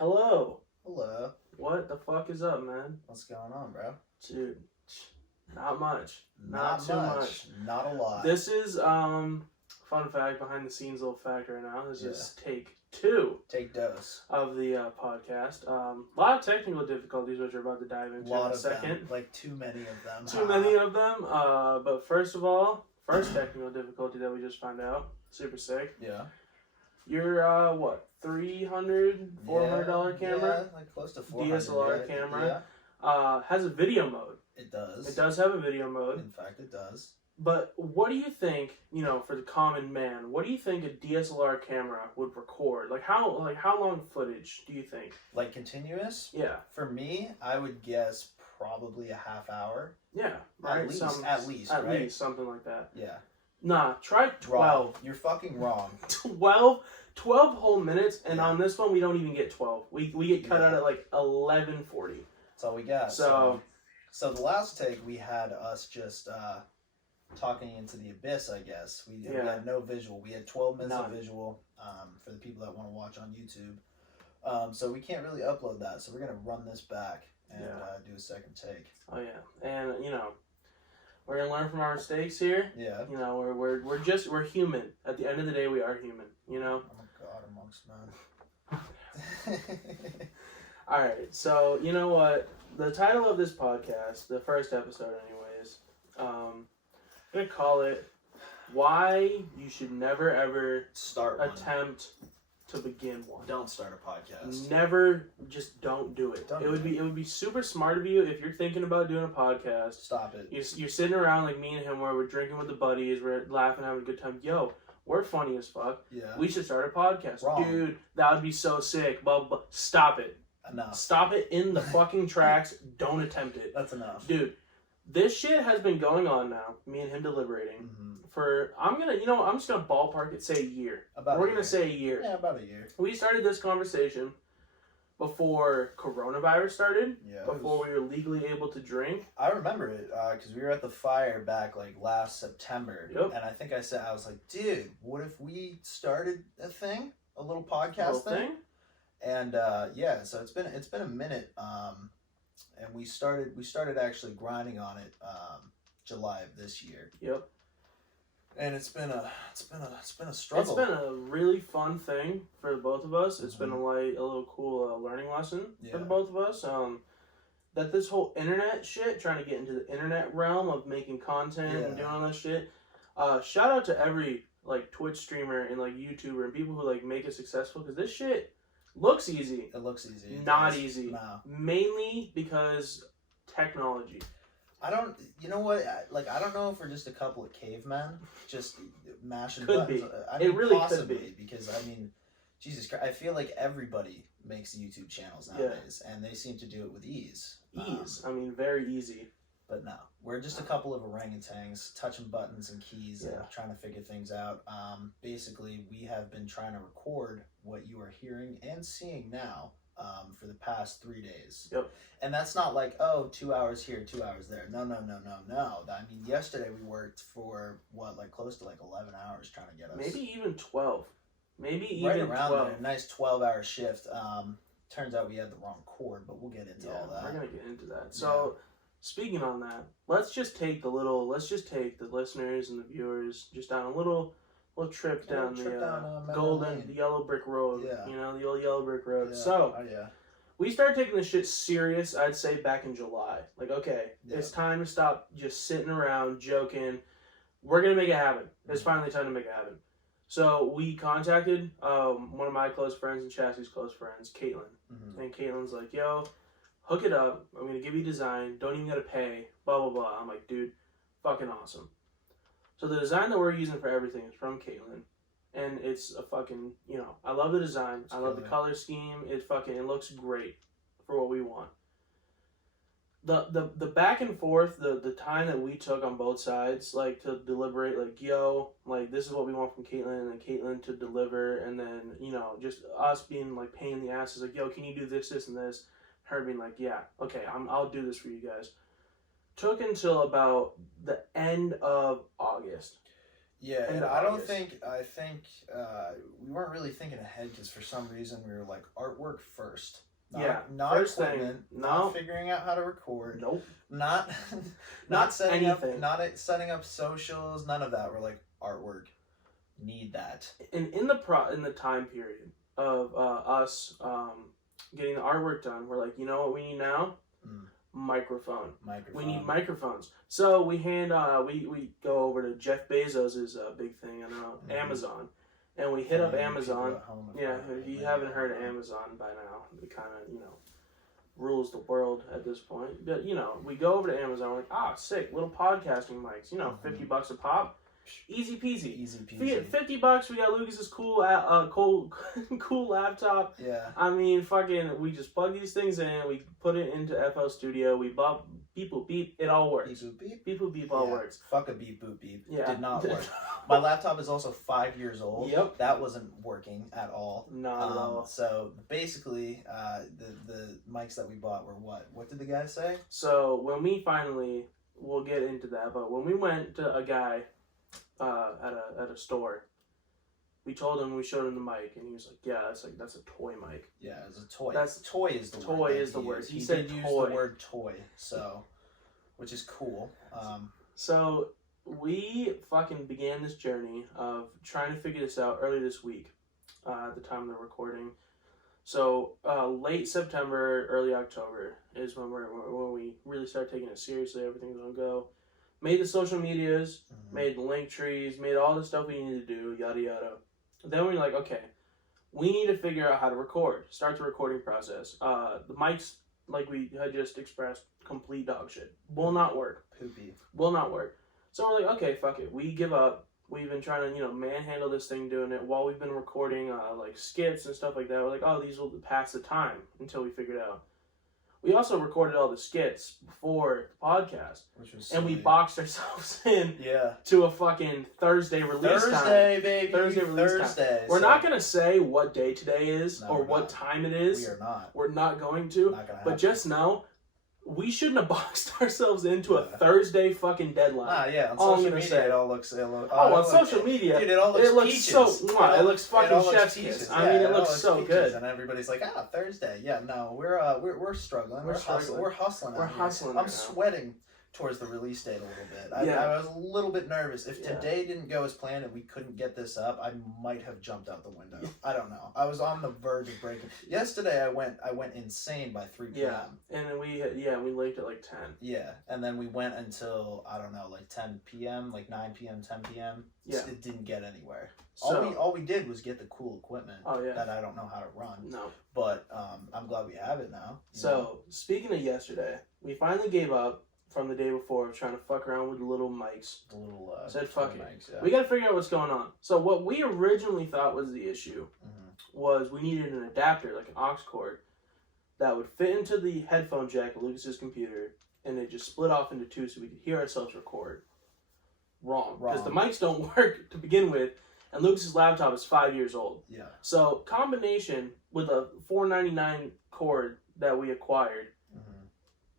Hello. Hello. What the fuck is up, man? What's going on, bro? Dude, not much. Not too much. Not a lot. This is fun fact, behind the scenes little fact right now. This is take 2. Take dose. Of the podcast. A lot of technical difficulties, which we're about to dive into in a second. Them. Like too many of them. Too many of them. But first of all, first technical difficulty that we just found out. Super sick. Yeah. Your what? $300, $400 camera? Yeah, like close to $400. DSLR camera. Yeah. Has a video mode. It does. It does have a video mode. In fact, it does. But what do you think, for the common man, what do you think a DSLR camera would record? How long footage do you think? Like continuous? Yeah. For me, I would guess probably a half hour. Yeah. Right? At least, right? Something like that. Yeah. Nah, try 12. Wrong. You're fucking wrong. 12 whole minutes, and on this one, we don't even get 12. We get cut out at like 11:40. That's all we got. So the last take, we had us just talking into the abyss, I guess. We had no visual. We had 12 minutes of visual for the people that want to watch on YouTube. So we can't really upload that. So we're going to run this back and do a second take. Oh, yeah. And, we're going to learn from our mistakes here. Yeah. We're human. At the end of the day, we are human, I'm a god amongst men. All right. So, you know what? The title of this podcast, the first episode anyways, I'm going to call it Why You Should Never Ever Attempt to Begin One. Don't start a podcast. Never, just don't do it. It would be super smart of you if you're thinking about doing a podcast. Stop it. You're sitting around like me and him where we're drinking with the buddies, we're laughing, having a good time. Yo, we're funny as fuck. Yeah. We should start a podcast. Wrong. Dude, that would be so sick. But stop it. Enough. Stop it in the fucking tracks. Don't attempt it. That's enough. Dude, this shit has been going on now. Me and him deliberating. For, I'm just gonna ballpark it, say a year. We're gonna say a year. Yeah, about a year. We started this conversation before coronavirus started. Yeah. Before we were legally able to drink. I remember it because we were at the fire back like last September. Yep. And I think I was like, dude, what if we started a little podcast thing? And so it's been a minute. And we started actually grinding on it July of this year. Yep. And it's been a struggle. It's been a really fun thing for the both of us. It's been a little cool learning lesson for the both of us. That this whole internet shit, trying to get into the internet realm of making content and doing all this shit. Shout out to every like Twitch streamer and like YouTuber and people who like make it successful, because this shit looks easy. It looks easy. Not easy. No. Mainly because technology. I don't know if we're just a couple of cavemen just mashing could buttons. Be. I mean, it really possibly, could be. Because Jesus Christ, I feel like everybody makes YouTube channels nowadays, and they seem to do it with ease. Very easy. But no, we're just a couple of orangutans touching buttons and keys and trying to figure things out. Basically, we have been trying to record what you are hearing and seeing now for the past 3 days. Yep. And that's not like, 2 hours here, 2 hours there. No. I mean, yesterday we worked for, close to 11 hours trying to get us. Maybe even 12. Right around 12. There. Nice 12-hour shift. Turns out we had the wrong cord, but we'll get into all that. We're going to get into that. So, speaking on that, let's just take the listeners and the viewers just down a little trip down the yellow brick road. Yeah. The old yellow brick road. Yeah. So, we started taking this shit serious, I'd say, back in July. It's time to stop just sitting around joking. We're going to make it happen. It's finally time to make it happen. So, we contacted one of my close friends and Chassie's close friends, Caitlin. And Caitlin's like, yo, hook it up. I'm going to give you design. Don't even got to pay. Blah, blah, blah. I'm like, dude, fucking awesome. So the design that we're using for everything is from Caitlin. And it's a fucking, I love the design. I love the color scheme. It looks great for what we want. The back and forth, the time that we took on both sides, to deliberate, this is what we want from Caitlin, and then Caitlin to deliver, and then, just us being, pain in the asses, yo, can you do this, and this? Her being like, yeah, okay, I'll do this for you guys. Took until about the end of August. Yeah, and I think we weren't really thinking ahead because for some reason we were like artwork first. Not first equipment, thing, not figuring out how to record. Nope. Not setting anything. setting up socials, none of that. We're like artwork. Need that. And in the time period of us getting the artwork done, we're like, you know what we need now? Microphone. We need microphones. So we we go over to Jeff Bezos's big thing on Amazon, and we hit up Amazon. Yeah, if you haven't heard of Amazon by now, it kind of rules the world at this point. But we go over to Amazon. We're like, sick little podcasting mics. $50 a pop. Easy peasy. $50. We got Lucas's cool laptop. Yeah. I mean, we just plug these things in. We put it into FL Studio. We bop, beep boop beep. It all works. Beep boop beep all works. Fuck a beep boop beep. Yeah. Did not work. My laptop is also 5 years old. Yep. That wasn't working at all. Not at all. So basically, the mics that we bought were what? What did the guy say? So when we finally, we'll get into that. But when we went to a guy. At a store, we showed him the mic, and he was like, "Yeah, that's a toy mic." Yeah, it's a toy. Toy is the word. He said did use toy. the word toy, so which is cool. So we began this journey of trying to figure this out early this week, at the time of the recording. So late September, early October is when we really start taking it seriously. Everything's gonna go. Made the social medias, made the link trees, made all the stuff we needed to do, yada yada. Then we're like, okay, we need to figure out how to record. Start the recording process. The mics, like we had just expressed, complete dog shit. Will not work. Poopy. Will not work. So we're like, okay, fuck it. We give up. We've been trying to, manhandle this thing, doing it while we've been recording, skits and stuff like that. We're like, oh, these will pass the time until we figure it out. We also recorded all the skits before the podcast. Which was and we boxed ourselves in to a fucking Thursday release time. Baby. Thursday release time. We're not going to say what day today is or what time it is. We are not. We're not going to. Not gonna but just know, we shouldn't have boxed ourselves into a Thursday fucking deadline. On social media it all looks... on social media, dude, it looks peaches. So... it looks fucking chef's kiss. I mean, it looks so peaches. good. And everybody's like, Thursday. Yeah, no, we're struggling. We're hustling. I'm sweating towards the release date a little bit. I was a little bit nervous. If today didn't go as planned and we couldn't get this up, I might have jumped out the window. I don't know. I was on the verge of breaking. Yesterday I went insane by 3 p.m. And then we left at like 10. Yeah, and then we went until, I don't know, like 10 p.m., like 9 p.m., 10 p.m. Yeah. It didn't get anywhere. So, all we did was get the cool equipment that I don't know how to run. No. But I'm glad we have it now. So, speaking of yesterday, we finally gave up from the day before of trying to fuck around with the little mics. The little said fuck it. Mics, yeah. We got to figure out what's going on. So what we originally thought was the issue was we needed an adapter, like an aux cord, that would fit into the headphone jack of Lucas's computer, and it just split off into two so we could hear ourselves record. Wrong. Because the mics don't work to begin with, and Lucas's laptop is 5 years old. Yeah. So combination with a $4.99 cord that we acquired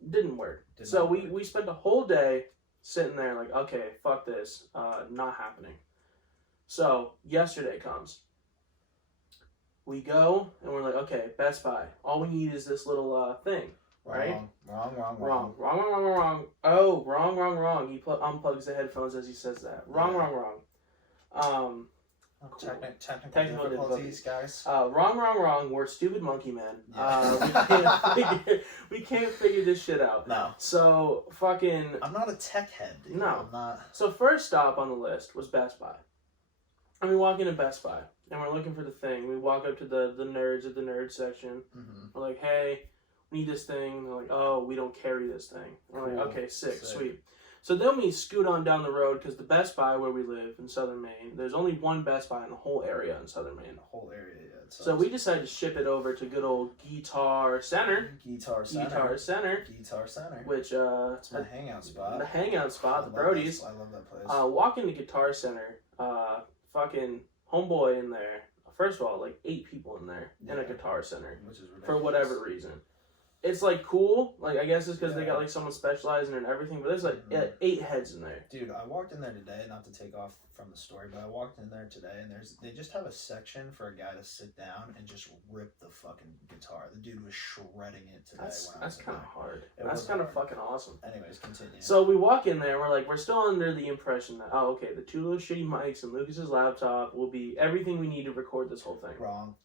didn't work. So we spent the whole day sitting there like, okay, fuck this, not happening. So yesterday comes. We go and we're like, okay, Best Buy. All we need is this little thing, right? Wrong. Oh, wrong. He unplugs the headphones as he says that. Wrong. Technical difficulties, guys. Wrong. We're stupid monkey men. We can't figure this shit out. No. So I'm not a tech head, dude. No. I'm not. So first stop on the list was Best Buy. And we walk into Best Buy and we're looking for the thing. We walk up to the nerds at the nerd section. We're like, hey, we need this thing. And they're like, oh, we don't carry this thing. We're like, okay, sick, sweet. So then we scoot on down the road because the Best Buy where we live in Southern Maine, there's only one Best Buy in the whole area in Southern Maine. The whole area, yeah. So we decided to ship it over to good old Guitar Center. Guitar Center. Which, it's my hangout spot. The hangout spot, the Brodies. I love that place. Walk into Guitar Center, fucking homeboy in there. First of all, like 8 people in there in a Guitar Center. Which is ridiculous. For whatever reason. it's like cool. Like I guess it's because they got like someone specializing in everything. But there's like 8 heads in there. Dude, I walked in there today. Not to take off from the story, but I walked in there today, and they just have a section for a guy to sit down and just rip the fucking guitar. The dude was shredding it today. That's kind of hard. That's kind of fucking awesome. Anyways, continue. So we walk in there. We're still under the impression that the 2 little shitty mics and Lucas's laptop will be everything we need to record this whole thing. Wrong.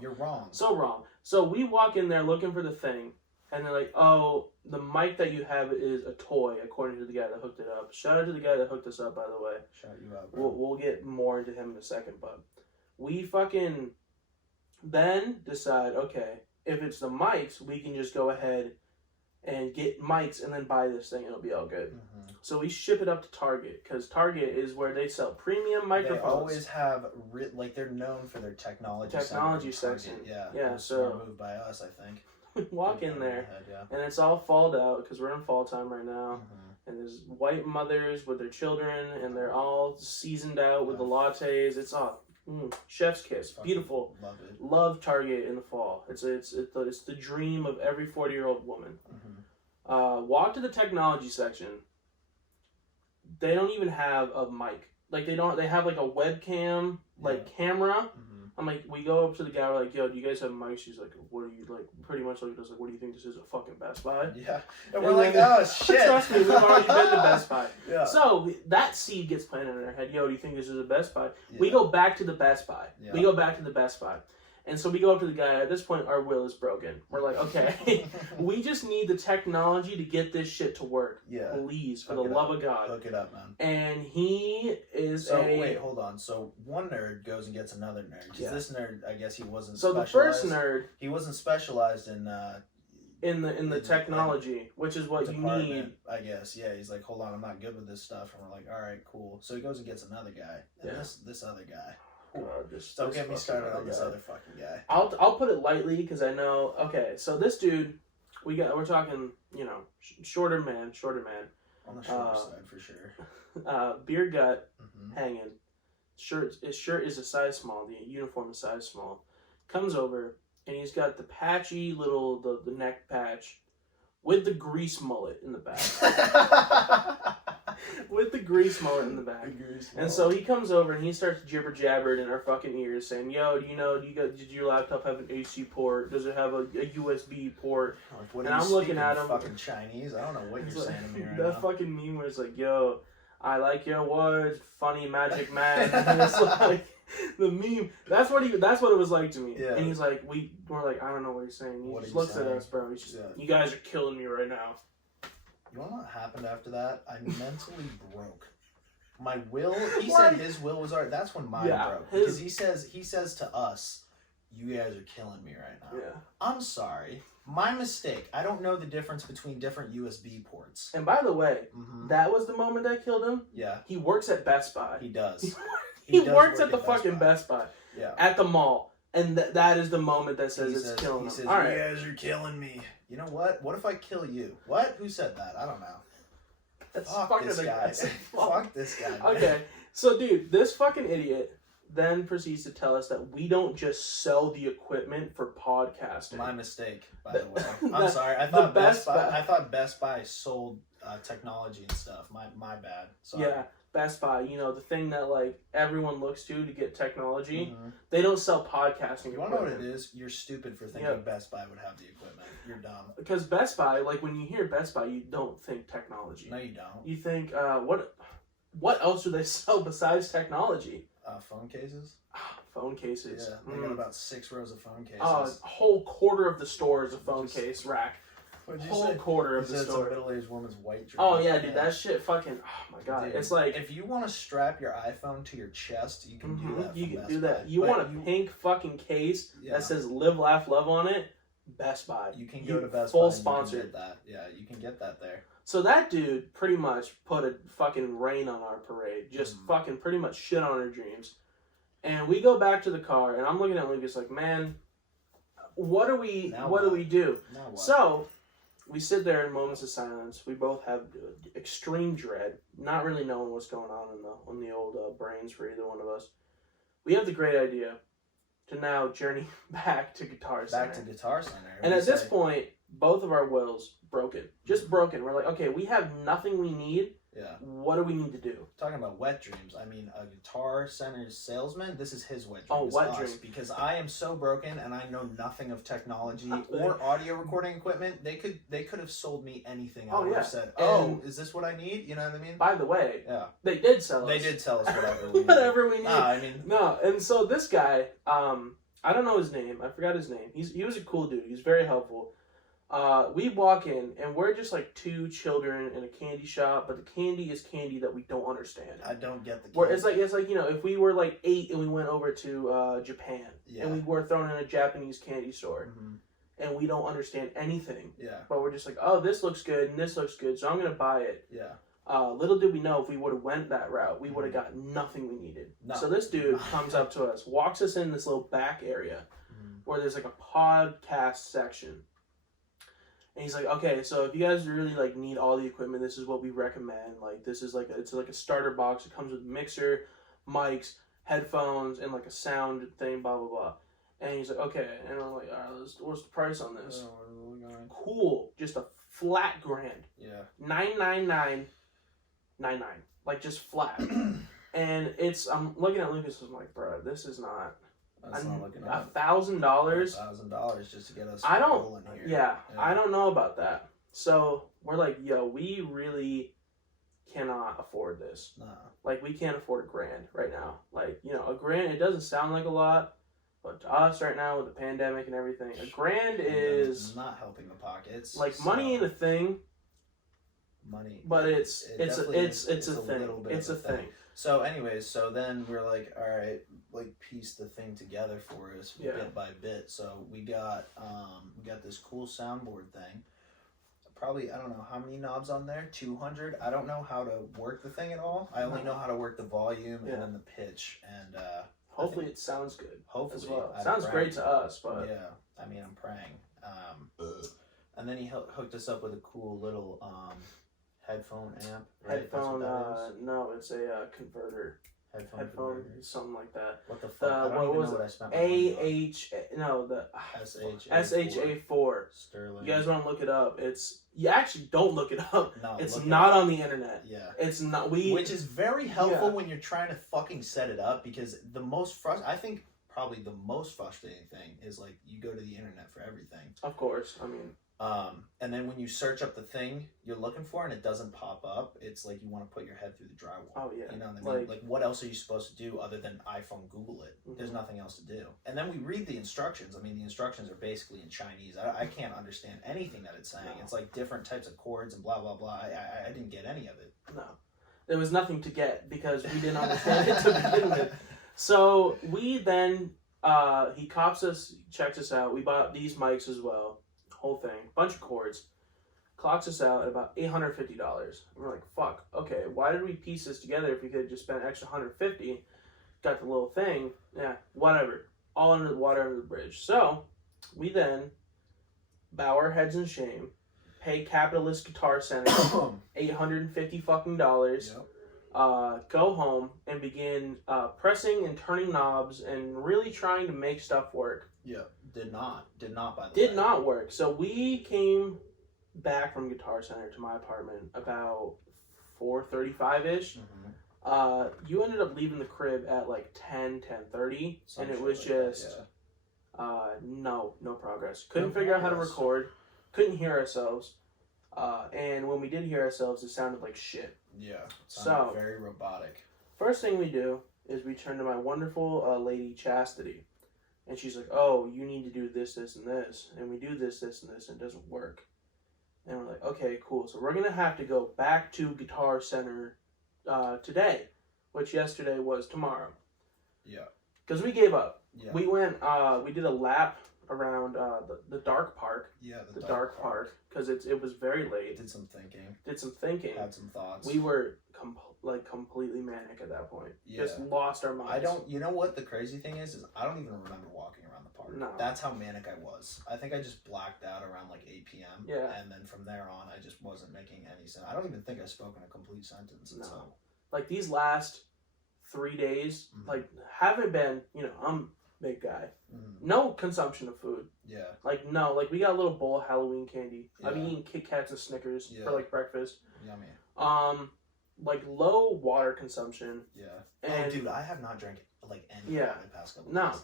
You're wrong. So wrong. So we walk in there looking for the thing. And they're like, oh, the mic that you have is a toy, according to the guy that hooked it up. Shout out to the guy that hooked us up, by the way. Shout you out, bro. We'll get more into him in a second, but we fucking then decide, okay, if it's the mics, we can just go ahead and get mics and then buy this thing. It'll be all good. Mm-hmm. So we ship it up to Target, because Target is where they sell premium microphones. They always have, they're known for their technology section. Yeah. So moved by us, I think. We walk in there, and it's all falled out because we're in fall time right now. Mm-hmm. And there's white mothers with their children, and they're all seasoned out with the lattes. It's all chef's kiss, beautiful. Love it. Love Target in the fall. It's the dream of every 40-year-old woman. Mm-hmm. Walk to the technology section. They don't even have a mic. Like they have like a webcam camera. Mm-hmm. I'm like, we go up to the guy, we're like, yo, do you guys have mics? He's like, what are you, like, pretty much like, just like, what do you think this is, a fucking Best Buy? Yeah. And we're like, oh, shit. Trust me, we've already been to Best Buy. Yeah. So, that seed gets planted in our head, yo, do you think this is a Best Buy? Yeah. We go back to the Best Buy. Yeah. And so we go up to the guy. At this point, our will is broken. We're like, okay, we just need the technology to get this shit to work. Yeah. Please, for the love of God. Hook it up, man. And he is wait, hold on. So one nerd goes and gets another nerd. Because this nerd, I guess he wasn't So the first nerd... He wasn't specialized in the technology, which is what you need. I guess, yeah. He's like, hold on, I'm not good with this stuff. And we're like, all right, cool. So he goes and gets another guy. And this other guy... God, don't get me started on this other fucking guy. I'll put it lightly because I know. Okay, so this dude, we're talking, shorter man. On the shorter side for sure. Beer gut, hanging. His shirt is a size small. The uniform is size small. Comes over and he's got the patchy little the neck patch with the grease mullet in the back. With the grease mullet in the back. And so he comes over and he starts jibber jabbering in our fucking ears saying, yo, did your laptop have an AC port? Does it have a USB port? And I'm looking at him. Fucking Chinese? I don't know what you're saying to me right now. That fucking meme where it's like, yo, I like your words, funny magic man. And it's like the meme. That's what it was like to me. Yeah. And he's like, we're like, I don't know what he's saying. He just looks at us, bro. He's just, you guys are killing me right now. You know what happened after that? I mentally broke. My will, he said his will was alright. That's when mine broke. Because he says to us, you guys are killing me right now. Yeah. I'm sorry. My mistake. I don't know the difference between different USB ports. And by the way, that was the moment that killed him. Yeah. He works at Best Buy. He does. He works at the fucking Best Buy. Yeah. At the mall. And that is the moment that says it's killing him. He says, you guys are killing me. You know what? What if I kill you? What? Who said that? I don't know. Fuck this guy. Fuck this guy. Man. Okay. So, dude, this fucking idiot then proceeds to tell us that we don't just sell the equipment for podcasting. My mistake, by the way. I'm sorry. I thought Best Buy sold technology and stuff. My bad. Sorry. Yeah. Best Buy, the thing that like everyone looks to get technology. Mm-hmm. They don't sell podcasting. You want to know what it is? You're stupid for thinking Best Buy would have the equipment. You're dumb. Because Best Buy, like when you hear Best Buy, you don't think technology. No, you don't. You think what else do they sell besides technology? Phone cases. Phone cases. Yeah, they got about 6 rows of phone cases. A whole quarter of the store is a phone case rack. Quarter of the store. It's a middle-aged woman's white dress. Oh yeah, dude, that shit fucking. Oh my god, dude, it's like if you want to strap your iPhone to your chest, you can do that. You can do that. You want a pink fucking case that says "Live, Laugh, Love" on it? Best Buy. You can go to Best Buy. Full sponsor. sponsored. That. Yeah, you can get that there. So that dude pretty much put a fucking rain on our parade. Just fucking pretty much shit on our dreams. And we go back to the car, and I'm looking at Lucas like, man, what do we do? Now what? So we sit there in moments of silence. We both have extreme dread, not really knowing what's going on in the old brains for either one of us. We have the great idea to now journey back to Guitar Center. Back to Guitar Center. And at this point, both of our wills broken. Just broken. We're like, okay, we have nothing we need. Yeah. What do we need to do? Talking about wet dreams, I mean, a Guitar Center salesman, this is his wet dream. Oh, wet dream. Because I am so broken and I know nothing of technology or audio recording equipment. They could have sold me anything. I would have said, is this what I need? You know what I mean? By the way, yeah, they did sell us. They did tell us whatever we need. Whatever we need. I mean, no. And so this guy, I don't know his name. I forgot his name. He was a cool dude. He's very helpful. We walk in and we're just like two children in a candy shop, but the candy is candy that we don't understand. I don't get the candy. Where it's like if we were like 8 and we went over to Japan and we were thrown in a Japanese candy store and we don't understand anything. Yeah. But we're just like, oh, this looks good and this looks good, so I'm gonna buy it. Yeah. Little did we know if we would have went that route, we would have got nothing we needed. No. So this dude comes up to us, walks us in this little back area where there's like a podcast section. And he's like, okay, so if you guys really like need all the equipment, this is what we recommend. Like this is like it's like a starter box. It comes with a mixer, mics, headphones, and like a sound thing, blah blah blah. And he's like, okay, and I'm like, all right, what's the price on this? Cool, just a flat $1,000. Yeah. 999.99, like just flat. And I'm looking at Lucas. I'm like, bro, this is not. That's not looking $1,000. $1,000 just to get us rolling here. Yeah, I don't know about that. So we're like, yo, we really cannot afford this. No. Like, we can't afford $1,000 right now. Like, $1,000, it doesn't sound like a lot, but to us right now with the pandemic and everything, $1,000 is not helping the pockets. Like, money ain't a thing. Money, but it's a thing. It's a thing. So anyways, so then we're like, all right, like piece the thing together for us bit by bit. So we got this cool soundboard thing. Probably, I don't know how many knobs on there, 200. I don't know how to work the thing at all. I only know how to work the volume and then the pitch. And hopefully it sounds good. Hopefully. As well. It sounds great to us, but yeah, I mean, I'm praying. And then he hooked us up with a cool little headphone amp. Right? Headphone, no, it's a converter. Headphone, something like that. What the fuck? I don't even know what I spent my money on. SHA4. Sterling. You guys want to look it up? You actually don't look it up. No, it's not on the internet. Yeah. It's not. Which is very helpful when you're trying to fucking set it up, because I think probably the most frustrating thing is like you go to the internet for everything. Of course, I mean. And then when you search up the thing you're looking for and it doesn't pop up, it's like you want to put your head through the drywall. Oh yeah. You know what I mean? Like what else are you supposed to do other than iPhone Google it? Mm-hmm. There's nothing else to do. And then we read the instructions. I mean, the instructions are basically in Chinese. I can't understand anything that it's saying. No. It's like different types of chords and blah blah blah. I didn't get any of it. No. There was nothing to get because we didn't understand it to begin with. So we then he cops us, checks us out. We bought these mics as well. Whole thing, bunch of cords, clocks us out at about $850. And we're like, fuck, okay, why did we piece this together if we could have just spent an extra $150? Got the little thing, whatever, all under the water under the bridge. So we then bow our heads in shame, pay Capitalist Guitar Center $850 fucking dollars, go home and begin pressing and turning knobs and really trying to make stuff work. Yeah. Did not by the way. Did not work. So we came back from Guitar Center to my apartment about 4:35ish. Mm-hmm. You ended up leaving the crib at like 10:30, and it was just no progress. Couldn't figure out how to record. Couldn't hear ourselves. And when we did hear ourselves, it sounded like shit. Yeah. It sounded very robotic. First thing we do is we turn to my wonderful lady Chastity. And she's like, oh, you need to do this, this, and this. And we do this, this, and this, and it doesn't work. And we're like, okay, cool. So we're going to have to go back to Guitar Center today, which yesterday was tomorrow. Yeah. Because we gave up. Yeah. We went, we did a lap around the dark park. Yeah, the dark park. Because it was very late. Did some thinking. Had some thoughts. We were completely manic at that point. Yeah. Just lost our minds. You know what the crazy thing is I don't even remember walking around the park. No. That's how manic I was. I think I just blacked out around like 8 p.m. Yeah. And then from there on, I just wasn't making any sense. I don't even think I spoke in a complete sentence. No. So. Like these last 3 days, like haven't been, big guy. Mm-hmm. No consumption of food. Yeah. Like, no. Like, we got a little bowl of Halloween candy. Yeah. I've been eating Kit Kats and Snickers for, like, breakfast. Yummy. Like, low water consumption. Yeah. And, dude, I have not drank, like, any yeah, in the past couple no. days.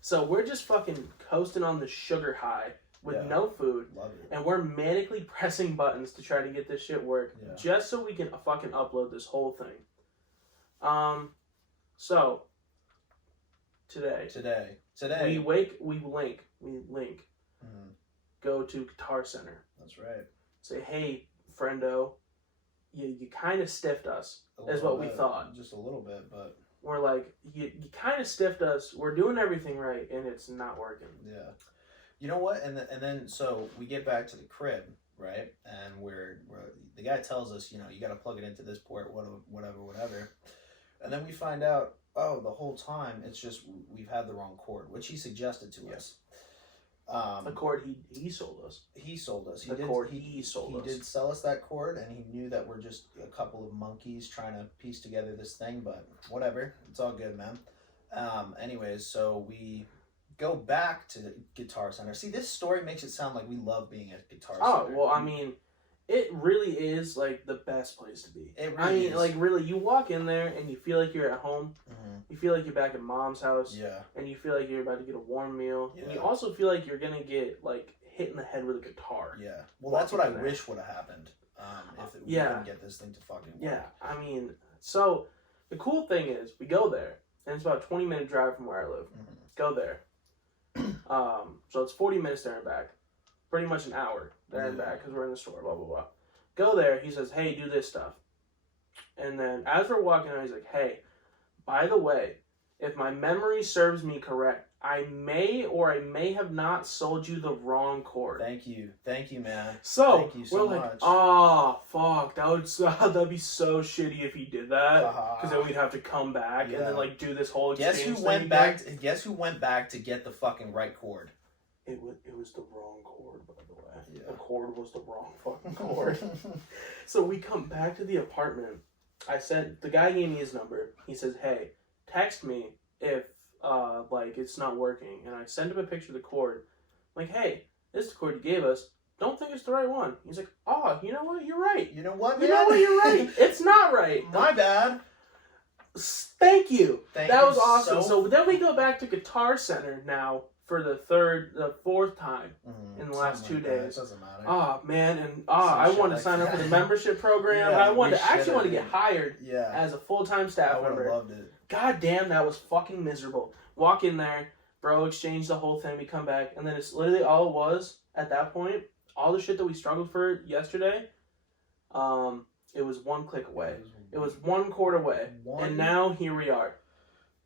So, we're just fucking coasting on the sugar high with no food. Love it. And we're manically pressing buttons to try to get this shit work just so we can fucking upload this whole thing. So, today. We link. Mm-hmm. Go to Guitar Center. That's right. Say, hey, friendo, you kind of stiffed us, is what we thought. Just a little bit, but... We're like, you kind of stiffed us. We're doing everything right, and it's not working. Yeah. You know what? And then, so we get back to the crib, right? And we're the guy tells us, you got to plug it into this port, whatever. And then we find out, the whole time, it's just we've had the wrong cord, which he suggested to us. The cord he sold us. He sold us. He did sell us that cord, and he knew that we're just a couple of monkeys trying to piece together this thing, but whatever. It's all good, man. Anyways, so we go back to the Guitar Center. See, this story makes it sound like we love being at Guitar Center. Oh, well, I mean, it really is, like, the best place to be. It really is. Like, really, you walk in there, and you feel like you're at home. Mm-hmm. You feel like you're back at mom's house. Yeah. And you feel like you're about to get a warm meal. Yeah. And you also feel like you're going to get, like, hit in the head with a guitar. Yeah. Well, that's what I wish would have happened. If we couldn't get this thing to fucking work. Yeah. I mean, so, the cool thing is, we go there, and it's about a 20-minute drive from where I live. Mm-hmm. Go there. So it's 40 minutes there and back. Pretty much an hour there and back because we're in the store, blah, blah, blah. Go there. He says, hey, do this stuff. And then as we're walking out, he's like, hey, by the way, if my memory serves me correct, I may or I may have not sold you the wrong cord. Thank you, man. So, thank you so we're much. like, oh, fuck, that'd be so shitty if he did that, because then we'd have to come back and then like do this whole exchange Guess who went back to get the fucking right cord? It was the wrong cord, by the way. Yeah. The cord was the wrong fucking cord. So we come back to the apartment. The guy gave me his number. He says, hey, text me if like it's not working. And I send him a picture of the cord. I'm like, hey, this is the cord you gave us. Don't think it's the right one. He's like, oh, you know what? You're right. You know what, man? You know what? You're right. It's not right. My bad. Thank you. That was awesome. So then we go back to Guitar Center now for the fourth time in the last 2 days. It doesn't matter. Oh man, and I wanted to sign up for the membership program. Yeah, I wanted to get hired Yeah. as a full-time staff member. I loved it. God damn, that was fucking miserable. Walk in there, bro, exchange the whole thing, we come back, and then it's literally all it was at that point. All the shit that we struggled for yesterday, it was one click away. It was one cord away. And now here we are.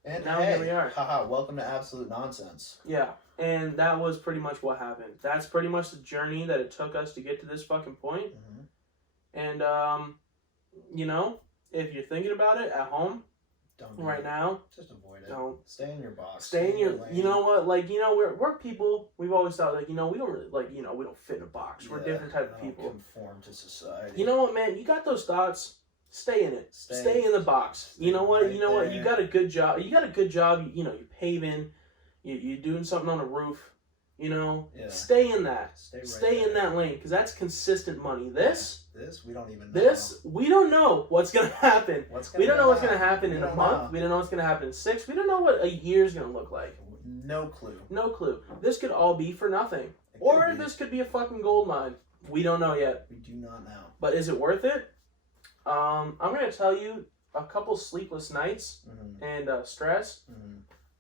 And now here we are. Haha, welcome to Absolute Nonsense. Yeah, and that was pretty much what happened. That's pretty much the journey that it took us to get to this fucking point. Mm-hmm. And, if you're thinking about it at home, now, just avoid it. Don't. Stay in your box. Stay in your lane. You know what? Like, we're people. We've always thought, like, we don't really, like, we don't fit in a box. We're different type of people. Conform to society. You know what, man? You got those thoughts. Stay in it. Stay in the box. You know what? What? You got a good job. You're paving. You're doing something on the roof. Stay in that. Stay in that lane, because that's consistent money. This we don't even know. We don't know what's gonna happen. We don't know what's gonna happen in a month. We don't know what's gonna happen in 6. We don't know what a year's gonna look like. No clue. No clue. This could all be for nothing, or this could be a fucking gold mine. We don't know yet. We do not know. But is it worth it? I'm gonna tell you, a couple sleepless nights and stress.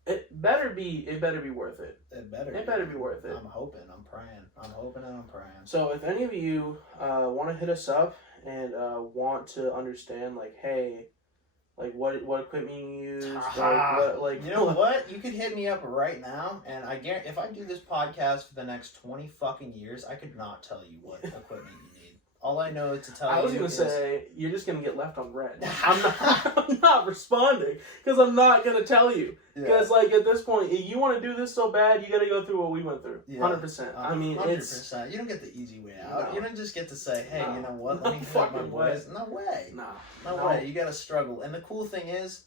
It better be worth it. It better be worth it. I'm hoping. I'm praying. I'm hoping and I'm praying. So if any of you want to hit us up and want to understand, like, hey, like what equipment you use, you know what? You could hit me up right now, and I guarantee if I do this podcast for the next 20 fucking years, I could not tell you what equipment you need. All I know to tell you is... I was going to say, you're just going to get left on red. I'm not responding, because I'm not going to tell you. Because, at this point, if you want to do this so bad, you got to go through what we went through. 100%. I mean, 100%. You don't get the easy way out. No. You don't just get to say, hey, you know what? Let me help my boys. No way. No way. You got to struggle. And the cool thing is,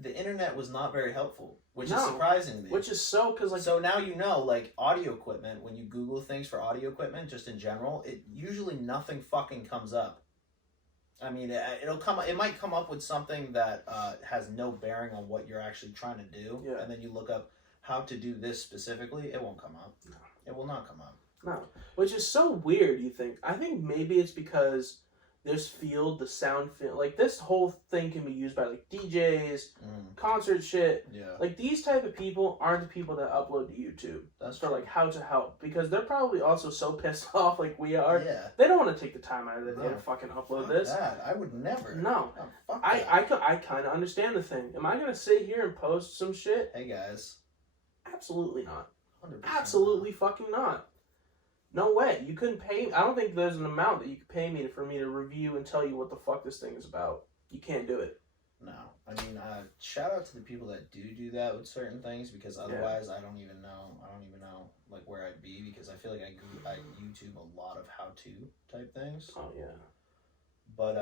the internet was not very helpful, which is surprising to me. Which is so, because like... So now you know, like, audio equipment, when you Google things for audio equipment, just in general, it usually nothing fucking comes up. I mean, it might come up with something that has no bearing on what you're actually trying to do, and then you look up how to do this specifically, it won't come up. No. It will not come up. No. Which is so weird, you think. I think maybe it's because this field, the sound field, like this whole thing can be used by like DJs, concert shit. Yeah. Like these type of people aren't the people that upload to YouTube. That's for true. Like how to help, because they're probably also so pissed off like we are. Yeah. They don't want to take the time out of their day to fucking upload this. That. I would never. No. Oh, fuck that. I kind of understand the thing. Am I gonna sit here and post some shit? Hey guys. Absolutely not. 100% Absolutely fucking not. No way. You couldn't pay... I don't think there's an amount that you could pay me for me to review and tell you what the fuck this thing is about. You can't do it. No. I mean, shout out to the people that do that with certain things, because otherwise I don't even know, like, where I'd be, because I feel like I YouTube a lot of how-to type things. Oh, yeah. But,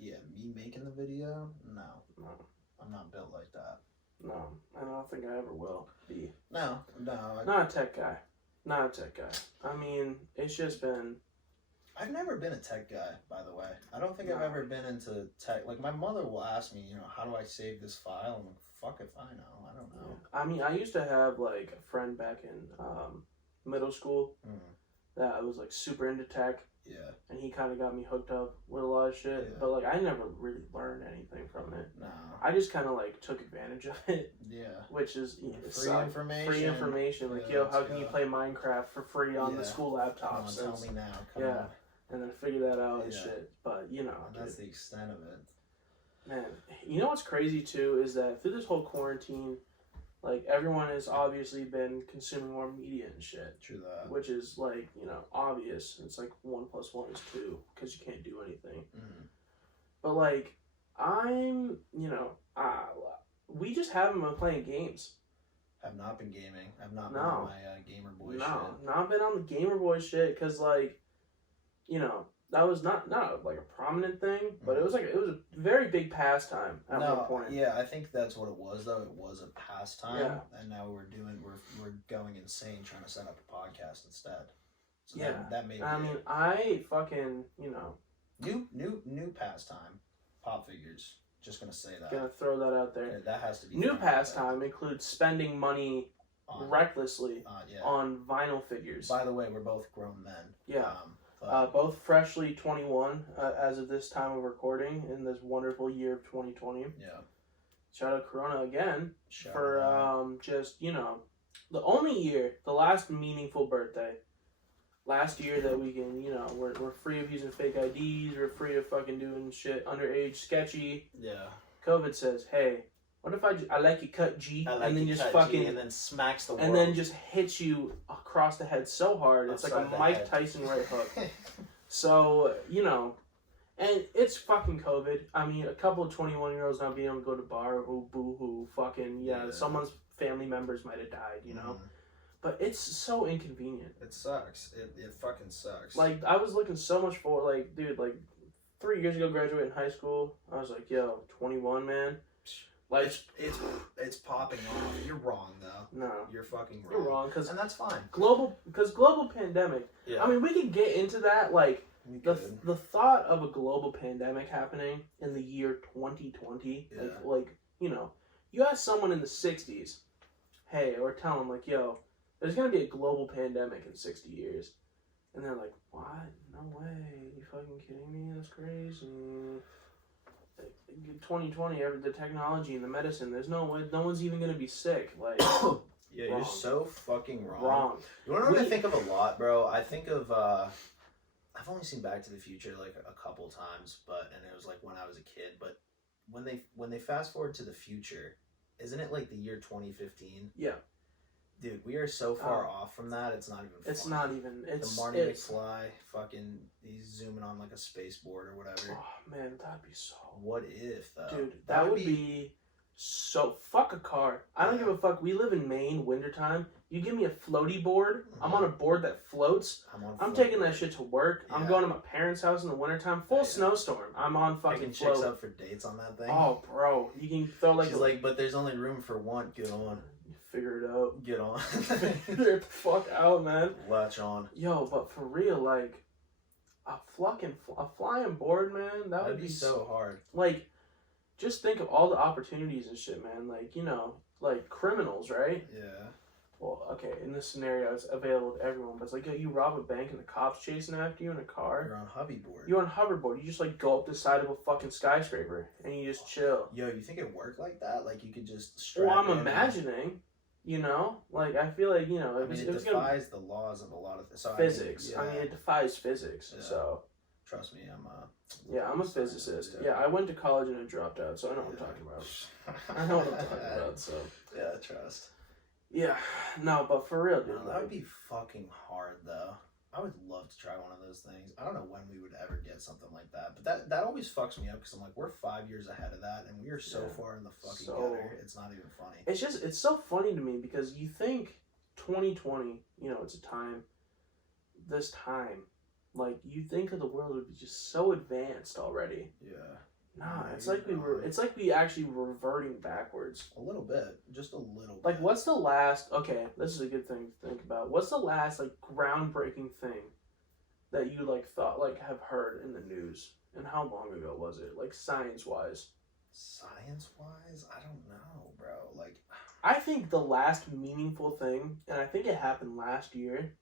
yeah, me making the video? No. I'm not built like that. No. I don't think I ever will be. No. Not a tech guy. Not a tech guy. I mean, it's just been... I've never been a tech guy, by the way. I don't think I've ever been into tech. Like, my mother will ask me, how do I save this file? I'm like, fuck if I know. I don't know. Yeah. I mean, I used to have, like, a friend back in middle school that was, like, super into tech. Yeah. And he kind of got me hooked up with a lot of shit. Yeah. But, like, I never really learned anything from it. No. I just kind of, like, took advantage of it. Yeah. Which is... Free information. Free information. Like, how can you play Minecraft for free on the school laptops? Come on, tell me now. Come on. And then figure that out and shit. But, And that's the extent of it. Man, you know what's crazy, too, is that through this whole quarantine... Like, everyone has obviously been consuming more media and shit. True that. Which is, like, obvious. It's like 1 + 1 is 2, because you can't do anything. Mm-hmm. But, like, I'm, we just haven't been playing games. Have not been gaming. I've not been on my Gamer Boy shit. No, not been on the Gamer Boy shit, because, like, that was not like a prominent thing, but it was a very big pastime at one point. Yeah, I think that's what it was though. It was a pastime, and now we're going insane trying to set up a podcast instead. So that may be I fucking new pastime, pop figures. Just gonna say that. Gonna throw that out there. Yeah, that has to be new pastime includes spending money recklessly on vinyl figures. By the way, we're both grown men. Yeah. Both freshly 21 as of this time of recording in this wonderful year of 2020. Yeah. Shout out Corona again for just, the only year, the last meaningful birthday. Last year that we can, we're free of using fake IDs, we're free of fucking doing shit underage, sketchy. Yeah. COVID says, hey, what if I like you cut G, and then just fucking... and then smacks the world. And then just hits you across the head so hard, it's like a Mike Tyson right hook. So, and it's fucking COVID. I mean, a couple of 21-year-olds not being able to go to bar, boo-hoo, fucking, someone's family members might have died, But it's so inconvenient. It sucks. It fucking sucks. Like, I was looking so much for, like, dude, like, 3 years ago, graduating high school, I was like, yo, 21, man. Like, it's popping off. You're wrong though. No, you're fucking wrong. You're wrong, and that's fine. Global pandemic. Yeah. I mean, we can get into that. Like the thought of a global pandemic happening in the year 2020. Yeah. Like you ask someone in the 60s, hey, or tell them like, yo, there's gonna be a global pandemic in 60 years, and they're like, what? No way. Are you fucking kidding me? That's crazy. 2020, the technology and the medicine, there's no way, no one's even gonna be sick. Like, yeah, you're so fucking wrong. Wrong. You wanna know what I think of a lot, bro? I think of, I've only seen Back to the Future like a couple times, and it was like when I was a kid. But when they fast forward to the future, isn't it like the year 2015? Yeah. Dude, we are so far off from that. It's not even. It's funny. Not even. It's the Marty McFly. Fucking, he's zooming on like a space board or whatever. Oh man, that'd be so. What if though? Dude, that would be So fuck a car. I don't give a fuck. We live in Maine, wintertime. You give me a floaty board. I'm on a board that floats. I'm taking that shit to work. I'm going to my parents' house in the wintertime. Full snowstorm. I'm on fucking float. Chicks up for dates on that thing. Oh, bro. You can throw like... She's like, but there's only room for one. Get on. Figure it out. Get on. Figure the fuck out, man. Latch on. Yo, but for real, like... A flying board, man. That'd be so hard. Like... Just think of all the opportunities and shit, man. Like, you know, like criminals, right? Yeah. Well, okay, in this scenario, it's available to everyone, but it's like, yo, you rob a bank and the cops chasing after you in a car. You're on hoverboard. You're on hoverboard. You just, like, go up the side of a fucking skyscraper and you just chill. Yo, you think it worked like that? Like, you could just strap Well, I'm imagining, you know? Like, I feel like, you know, it defies the laws of a lot of physics. I mean, it defies physics, so... Trust me, I'm a physicist. Yeah, I went to college and I dropped out, so I know what I'm talking about. I know what I'm talking about, so... Yeah, trust. Yeah, no, but for real, dude. That would be fucking hard, though. I would love to try one of those things. I don't know when we would ever get something like that, but that always fucks me up because I'm like, we're 5 years ahead of that, and we are so far in the fucking gutter. It's not even funny. It's so funny to me because you think 2020, you know, it's a time, this time, like you think of the world would be just so advanced already. Yeah. Nah, it's like we actually reverting backwards. A little bit. Just a little bit. Like, what's the last, okay, this is a good thing to think about. What's the last, like, groundbreaking thing that you, like, thought, like, have heard in the news? And how long ago was it? Like, science-wise. Science-wise? I don't know, bro. Like... I think the last meaningful thing, and I think it happened last year,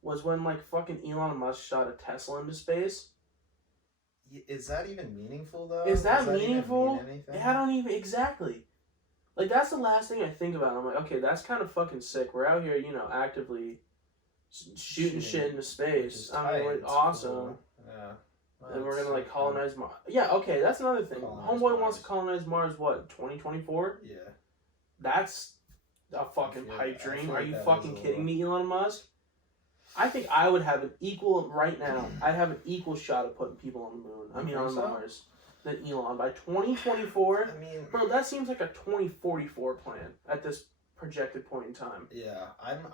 was when, like, fucking Elon Musk shot a Tesla into space. Is that even meaningful, though? Is that meaningful? I don't even... Exactly. Like, that's the last thing I think about. I'm like, okay, that's kind of fucking sick. We're out here, you know, actively shooting shit into space. I mean, like, awesome. Cool. Yeah. Well, and we're gonna, like, colonize Mars. Yeah, okay, that's another thing. Homeboy wants to colonize Mars, what, 2024? Yeah. That's a fucking pipe dream. Are you fucking kidding me, Elon Musk? I think I would have an equal, right now, I'd have an equal shot at putting people on the moon. I mean, on Mars. Than Elon. By 2024, I mean, bro, that seems like a 2044 plan at this projected point in time. Yeah, I don't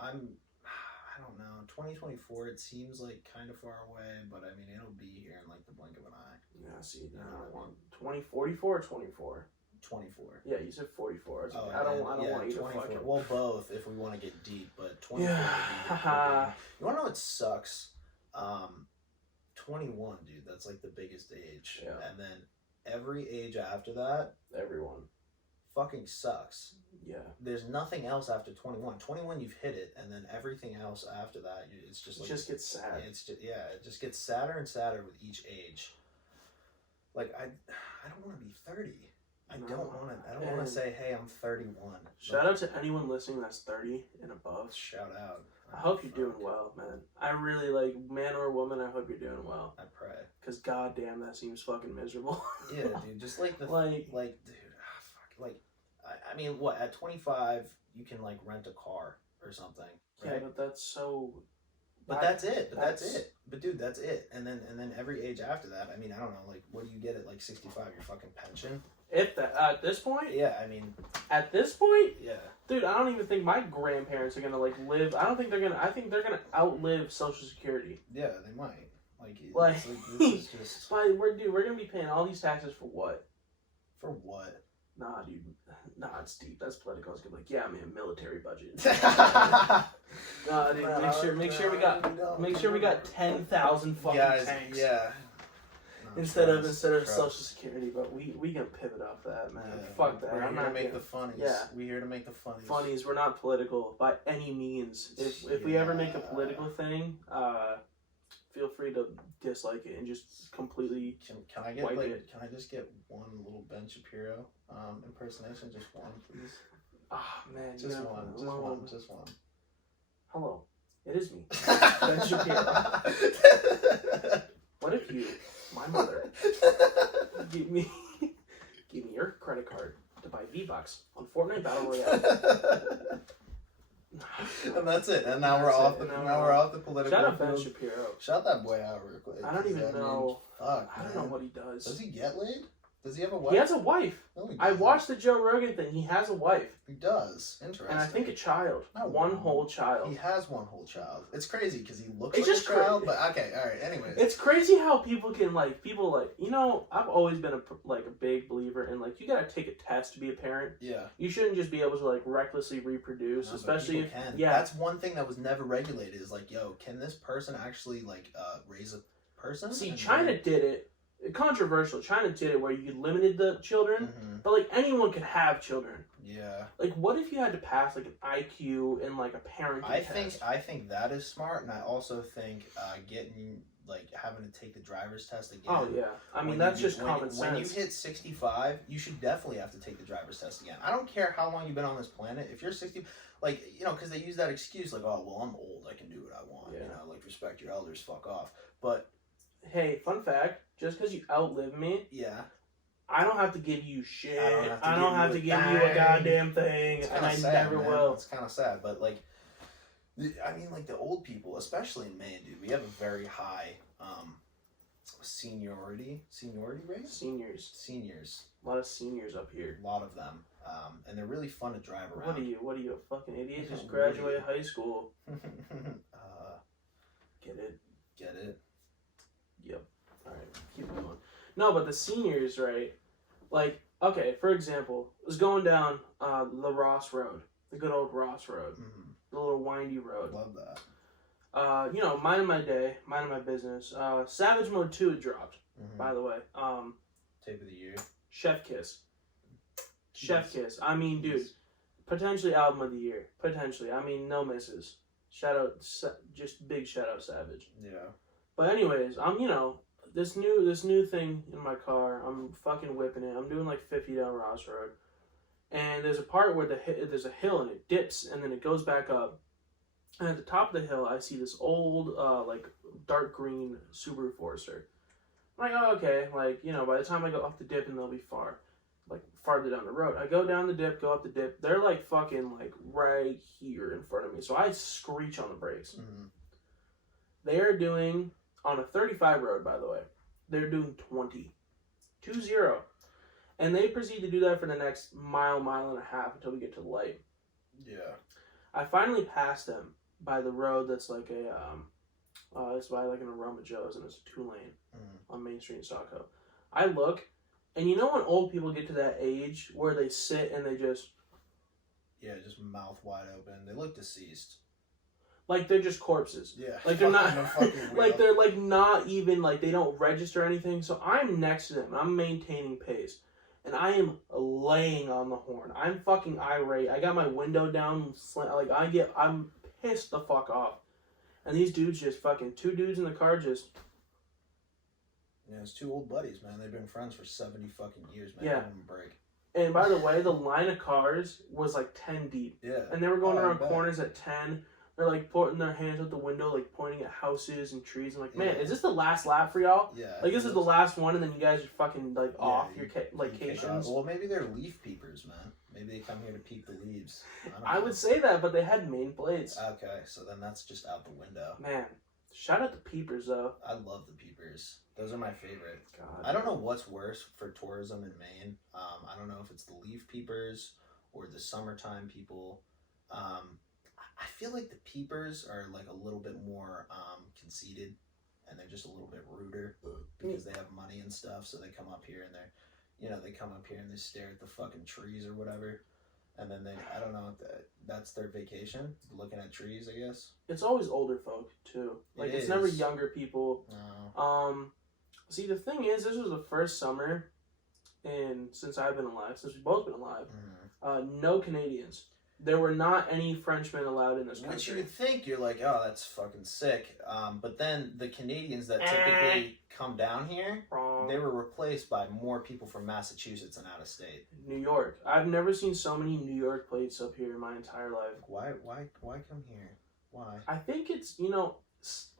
know. 2024, it seems like kind of far away, but I mean, it'll be here in like the blink of an eye. Yeah, see, I don't want 2044 or 24. 24. Yeah, you said 44. I don't want you to fuck it. Well, both if we want to get deep, but 24. Yeah. You want to know what sucks? 21, dude. That's like the biggest age. Yeah. And then every age after that, everyone fucking sucks. Yeah. There's nothing else after 21. 21, you've hit it, and then everything else after that, it's just like... It just gets sad. It just gets sadder and sadder with each age. Like, I don't want to be 30. I don't want to say, hey, I'm 31. Shout out to anyone listening that's 30 and above. Shout out. I hope you're doing well, man. I really, like, man or woman, I hope you're doing well. I pray. Because goddamn, that seems fucking miserable. Yeah, dude. Just like the... dude, fuck. Like, I mean, what, at 25, you can, like, rent a car or something, right? Yeah, but that's so... But that's it. That's it. But dude, that's it. And then every age after that, I mean, I don't know, like, what do you get at, like, 65? Your fucking pension? If that, at this point? Yeah, I mean... At this point? Yeah. Dude, I don't even think my grandparents are gonna, like, live... I think they're gonna outlive Social Security. Yeah, they might. This is just... we're gonna be paying all these taxes for what? For what? Nah, dude. Nah, it's deep. That's political. I was gonna be like, yeah, man, military budget. Nah, dude, make sure we got 10,000 fucking tanks. Yeah. Instead of Social Security, but we can pivot off that, man. Yeah, fuck that. We're here to make the funnies. Yeah. We're here to make the funnies. Funnies. We're not political by any means. If we ever make a political thing, feel free to dislike it and just completely can I get wipe it. Can I just get one little Ben Shapiro impersonation? Just one, please. Ah, man. Just one. Hello. It is me. Ben Shapiro. What if you, my mother, give me your credit card to buy V-Bucks on Fortnite Battle Royale? And that's it. And now we're off the political. Shout out Ben Shapiro. Shout that boy out real quick. I don't even know. I don't know what he does. Does he get laid? Does he have a wife? He has a wife. No, I watched the Joe Rogan thing. He has a wife. He does. Interesting. And I think a child. Not one whole child. He has one whole child. It's crazy because he looks it's like just a child, but okay, all right, anyways. It's crazy how people can, you know, I've always been a big believer in, you gotta take a test to be a parent. Yeah. You shouldn't just be able to, recklessly reproduce, especially if... Can. Yeah. That's one thing that was never regulated is, yo, can this person actually, raise a person? See, China did it. Controversial. China did it where you limited the children, but anyone could have children. Yeah. What if you had to pass an IQ and a parenting test? I think that is smart, and I also think having to take the driver's test again. Oh yeah, I mean that's just common sense. When you hit 65, you should definitely have to take the driver's test again. I don't care how long you've been on this planet. If you're 60, because they use that excuse oh well, I'm old, I can do what I want. Yeah. Respect your elders, fuck off. But hey, fun fact: just because you outlive me, yeah, I don't have to give you shit. I don't have to give you a goddamn thing, and I never will. It's kind of sad, but the old people, especially in Maine, dude, we have a very high seniority rate. Seniors. A lot of seniors up here. A lot of them, and they're really fun to drive around. What are you, a fucking idiot? Just graduated high school. Get it? Yep. All right, keep going. No, but the seniors, right? Okay, for example, I was going down the Ross Road, the good old Ross Road, the little windy road. Love that. Minding my day, minding my business. Savage Mode 2 had dropped, by the way. Tape of the year. Chef Kiss. Chef Kiss. I mean, dude, potentially album of the year. Potentially. I mean, no misses. Shout out, just big shout out Savage. Yeah. But anyways, this new thing in my car, I'm fucking whipping it. I'm doing 50 down Ross Road. And there's a part where there's a hill and it dips and then it goes back up. And at the top of the hill, I see this old, dark green Subaru Forester. I'm like, oh, okay. By the time I go up the dip and they'll be farther down the road. I go down the dip, go up the dip. They're fucking right here in front of me. So I screech on the brakes. They are doing, on a 35 road, by the way, they're doing 20. 2-0. And they proceed to do that for the next mile and a half until we get to the light. Yeah. I finally passed them by the road that's it's by an Aroma Joe's and it's a 2-lane on Main Street in Saco. I look, and you know when old people get to that age where they sit and they just... Yeah, just mouth wide open. They look deceased. They're just corpses. Yeah. They're not... they're not even, they don't register anything. So I'm next to them. I'm maintaining pace. And I am laying on the horn. I'm fucking irate. I got my window down. I'm pissed the fuck off. And these dudes just fucking... Two dudes in the car just... Yeah, it's two old buddies, man. They've been friends for 70 fucking years, man. Yeah. Give them a break. And by the way, the line of cars was 10 deep. Yeah. And they were going around corners at 10. They're putting their hands out the window, pointing at houses and trees. I'm man, is this the last lap for y'all? Yeah. This is the last one, and then you guys are fucking off your locations. Well, maybe they're leaf peepers, man. Maybe they come here to peep the leaves. I would say that, but they had main plates. Okay, so then that's just out the window. Man, shout out the peepers though. I love the peepers. Those are my favorite. God. I don't know what's worse for tourism in Maine. I don't know if it's the leaf peepers or the summertime people. I feel like the peepers are a little bit more conceited, and they're just a little bit ruder because they have money and stuff. So they come up here and they come up here and they stare at the fucking trees or whatever, and then I don't know if that's their vacation, looking at trees. I guess it's always older folk too. It's never younger people. No. See, the thing is, this was the first summer, since I've been alive, since we've both been alive, no Canadians. There were not any Frenchmen allowed in this country. Which you would think, you're oh, that's fucking sick. But then the Canadians that typically come down here, they were replaced by more people from Massachusetts and out of state. New York. I've never seen so many New York plates up here in my entire life. Why come here? Why? I think it's,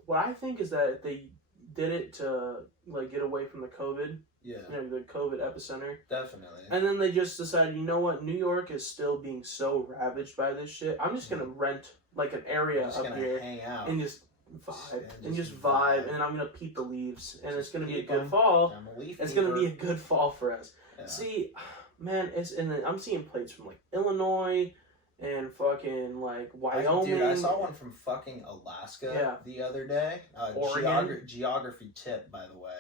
what I think is that they did it to, get away from the COVID. Yeah. The COVID epicenter. Definitely. And then they just decided, you know what, New York is still being so ravaged by this shit. I'm just going to rent, an area up here. Hang out. And just and just vibe, and I'm gonna peep the leaves, and it's gonna be a good fall. It's gonna be a good fall for us. Yeah. See, man, I'm seeing plates from like Illinois and fucking like Wyoming. Dude, I saw one from fucking Alaska the other day. Geography tip, by the way.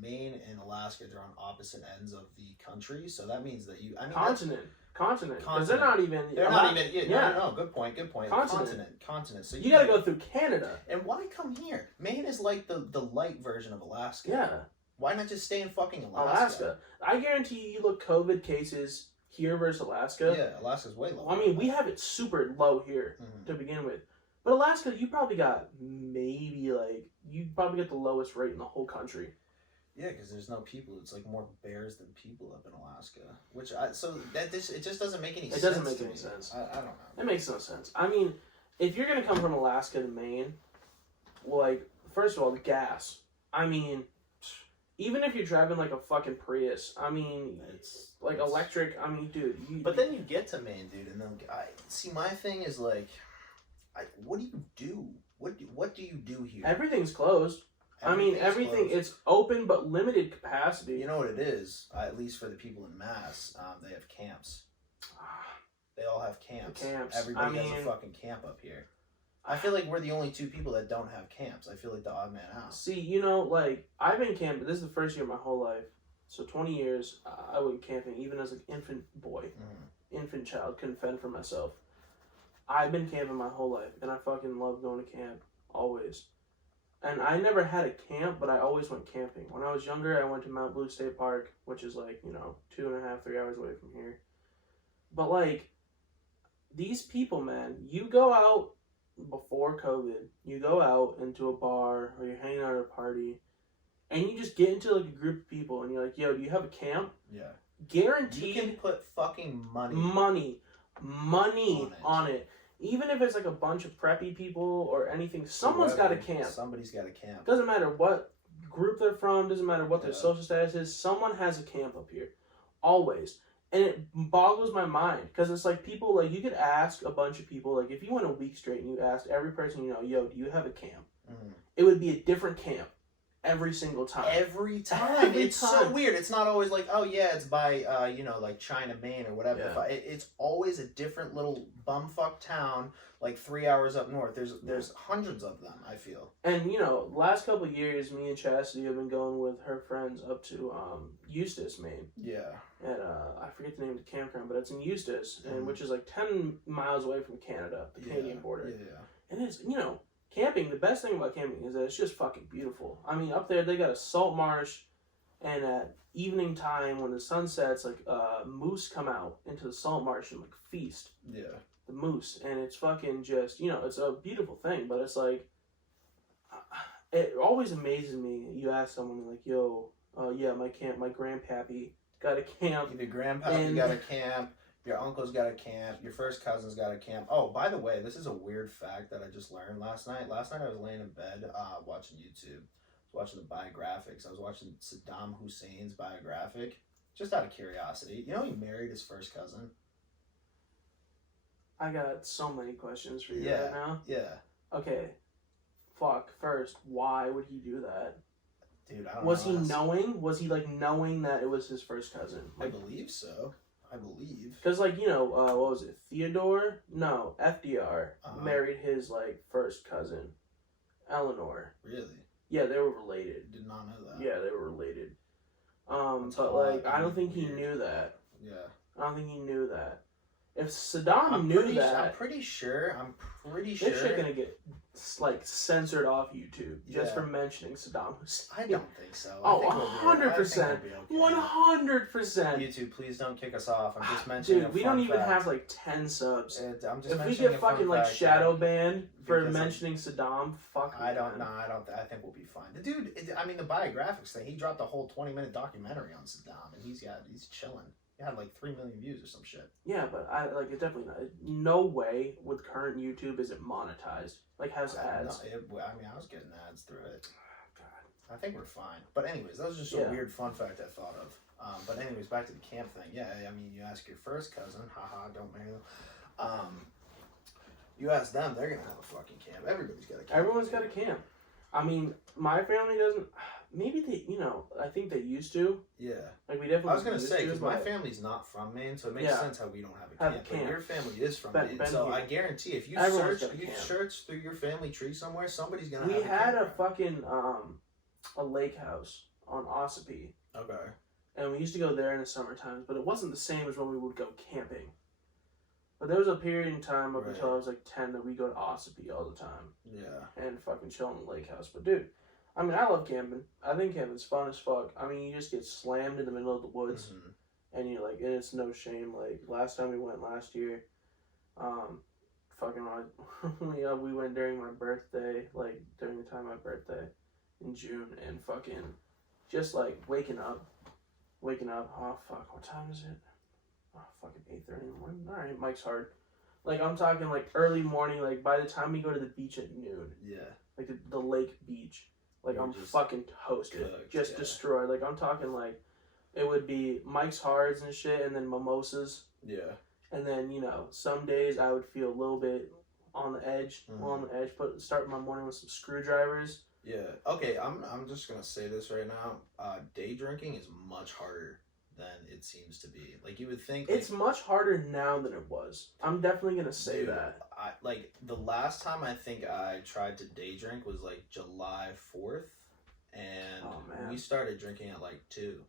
Maine and Alaska, they're on opposite ends of the country, so that means that continent. Because they're not even. No, good point. Continent. So you gotta go through Canada. And why come here? Maine is like the light version of Alaska. Yeah. Why not just stay in fucking Alaska? I guarantee you look COVID cases here versus Alaska. Yeah, Alaska's way low. I mean, we have it super low here to begin with. But Alaska, you probably got the lowest rate in the whole country. Yeah, because there's no people. It's like more bears than people up in Alaska. It just doesn't make any sense. It doesn't make any sense. I don't know. It makes no sense. I mean, if you're gonna come from Alaska to Maine, like, first of all, the gas. I mean, even if you're driving like a fucking Prius, I mean, it's electric. I mean, dude. But then you get to Maine, dude, and then my thing is like, what do you do? What do you do here? Everything's closed. Everything, closed. It's open but limited capacity. You know what it is? At least for the people in Mass, they have camps. They all have camps. Everybody has a fucking camp up here. I feel like we're the only two people that don't have camps. I feel like the odd man out. See, I've been camping. This is the first year of my whole life. So 20 years, I went camping, even as an infant boy, infant child, couldn't fend for myself. I've been camping my whole life, and I fucking love going to camp, always. And I never had a camp, but I always went camping. When I was younger, I went to Mount Blue State Park, which is 2.5, 3 hours away from here. But these people, man, you go out before COVID, you go out into a bar or you're hanging out at a party, and you just get into a group of people, and you're like, yo, do you have a camp? Yeah. Guaranteed. You can put fucking money on it. Even if it's a bunch of preppy people or anything, someone's got a camp. Somebody's got a camp. Doesn't matter what group they're from, doesn't matter what their social status is, someone has a camp up here. Always. And it boggles my mind, because it's people, you could ask a bunch of people, if you went a week straight and you asked every person you know, yo, do you have a camp? It would be a different camp. Every single time. Every time. It's so weird. It's not always oh yeah, it's by, China, Maine or whatever. Yeah. It's always a different little bumfuck town, 3 hours up north. There's hundreds of them, I feel. And, last couple of years, me and Chastity have been going with her friends up to Eustis, Maine. Yeah. And I forget the name of the campground, but it's in Eustis, and which is 10 miles away from Canada, the Canadian border. Yeah. And it's, camping, the best thing about camping is that it's just fucking beautiful. I mean, up there, they got a salt marsh, and at evening time, when the sun sets, moose come out into the salt marsh and, feast. Yeah. The moose. And it's fucking just, it's a beautiful thing, but it's it always amazes me. You ask someone, yo, yeah, my grandpappy got a camp. Your grandpappy got a camp. Your uncle's got a camp. Your first cousin's got a camp. Oh, by the way, this is a weird fact that I just learned last night. Last night I was laying in bed watching YouTube. I was watching the biographics. I was watching Saddam Hussein's biographic. Just out of curiosity. You know he married his first cousin? I got so many questions for you right now. Yeah. Okay. First, why would he do that? Dude, I don't know. Was he knowing? Was he knowing that it was his first cousin? I believe so. Because, what was it? Theodore? No, FDR married his, first cousin, Eleanor. Really? Yeah, they were related. Did not know that. Yeah, they were related. But, I don't think he knew that. Yeah. I don't think he knew that. If Saddam knew that... I'm pretty sure. This shit gonna get, censored off YouTube just for mentioning Saddam Hussein. I don't think so. 100%. 100%. YouTube, please don't kick us off. I'm just mentioning Dude, we don't even have, 10 subs. I'm just if we get fucking, shadow banned for mentioning Saddam, fuck I don't know. I think we'll be fine. The dude, the biographics thing, he dropped a whole 20-minute documentary on Saddam, and he's chilling. It had 3 million views or some shit. Yeah, but it definitely not. No way with current YouTube is it monetized. Has ads. No, I was getting ads through it. God. I think we're fine. But anyways, that was just a weird fun fact I thought of. But anyways, back to the camp thing. Yeah, you ask your first cousin. Haha, don't marry them. You ask them, they're gonna have a fucking camp. Everybody's got a camp. Everyone's got a camp. I mean, my family doesn't. Maybe they, I think they used to. Yeah. Like we definitely. I was gonna say because my family's not from Maine, so it makes sense how we don't have a camp. But your family is from Maine, so I guarantee if you search through your family tree somewhere, somebody's gonna. We have a had camp. a fucking a lake house on Ossipee. Okay. And we used to go there in the summer times, but it wasn't the same as when we would go camping. But there was a period in time up until I was like 10 that we go to Ossipee all the time. Yeah. And fucking chill in the lake house. But dude, I mean, I love camping. I think camping's fun as fuck. I mean, you just get slammed in the middle of the woods. Mm-hmm. And you're like, and it's no shame. Like, last time we went last year, we went during my birthday, like, during the time of my birthday in June, and fucking just, like, waking up, oh, fuck, what time is it? Oh, fucking 8:30 in the morning. Alright, Mike's hard. Like, I'm talking, like, early morning, like, by the time we go to the beach at noon. Yeah. Like, the lake beach. Like, I'm fucking toasted. Just destroyed. Like, I'm talking, like, it would be Mike's Hards and shit, and then mimosas. Yeah. And then, some days I would feel a little bit on the edge. Start my morning with some screwdrivers. Yeah. Okay, I'm just going to say this right now. Day drinking is much harder than it seems to be. Like, you would think... It's much harder now than it was. I'm definitely going to say that. The last time I think I tried to day drink was, like, July 4th. And we started drinking at, like, 2.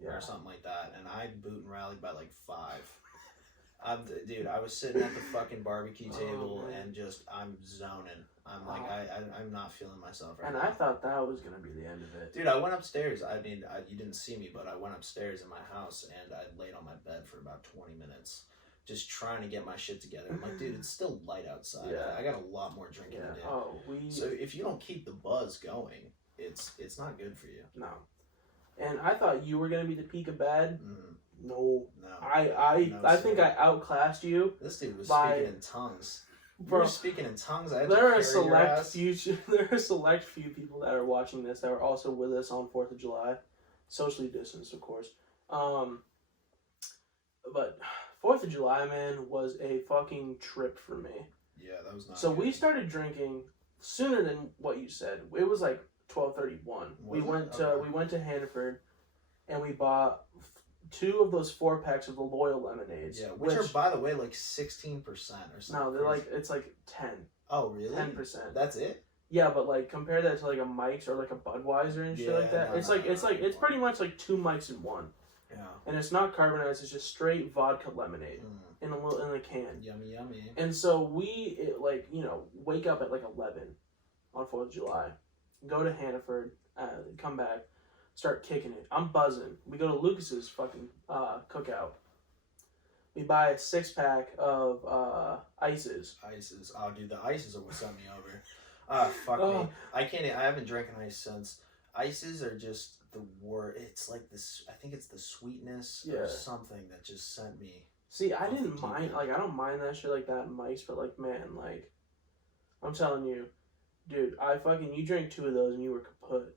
Yeah. Or something like that. And I boot and rallied by, like, 5. Dude, I was sitting at the fucking barbecue table and I'm zoning. I'm like, I'm not feeling myself right now. And I thought that was going to be the end of it. Dude, I went upstairs. I mean, you didn't see me, but I went upstairs in my house and I laid on my bed for about 20 minutes just trying to get my shit together. I'm like, dude, it's still light outside. Yeah. I got a lot more drinking to do. So if you don't keep the buzz going, it's not good for you. No. And I thought you were going to be the peak of bad. Mm. No. I think I outclassed you. This dude was speaking in tongues. Bro, you were speaking in tongues. There are a select few people that are watching this that are also with us on 4th of July. Socially distanced, of course. But 4th of July, man, was a fucking trip for me. Yeah, that was not So good. We started drinking sooner than what you said. It was like 12:31. We went to Hannaford and we bought 2 of those 4-packs of the Loyal lemonades. Yeah, which are, by the way, like 16% or something. No, they're like, it's like 10. Oh, really? 10%. That's it? Yeah, but like compare that to like a Mike's or like a Budweiser and shit like that. It's pretty much like 2 Mike's in one. Yeah. And it's not carbonized, it's just straight vodka lemonade in a can. Yummy, yummy. And so we wake up at like 11 on 4th of July, go to Hannaford, come back, start kicking it. I'm buzzing. We go to Lucas's fucking cookout. We buy a 6-pack of ices. Ices. Oh, dude, the ices are what sent me over. Fuck me. I haven't drank an ice since. Ices are just the word. It's like this. I think it's the sweetness or something that just sent me. See, I didn't mind. Like, I don't mind that shit like that in Mike's, but like, man, like, I'm telling you, dude, you drank 2 of those and you were kaput.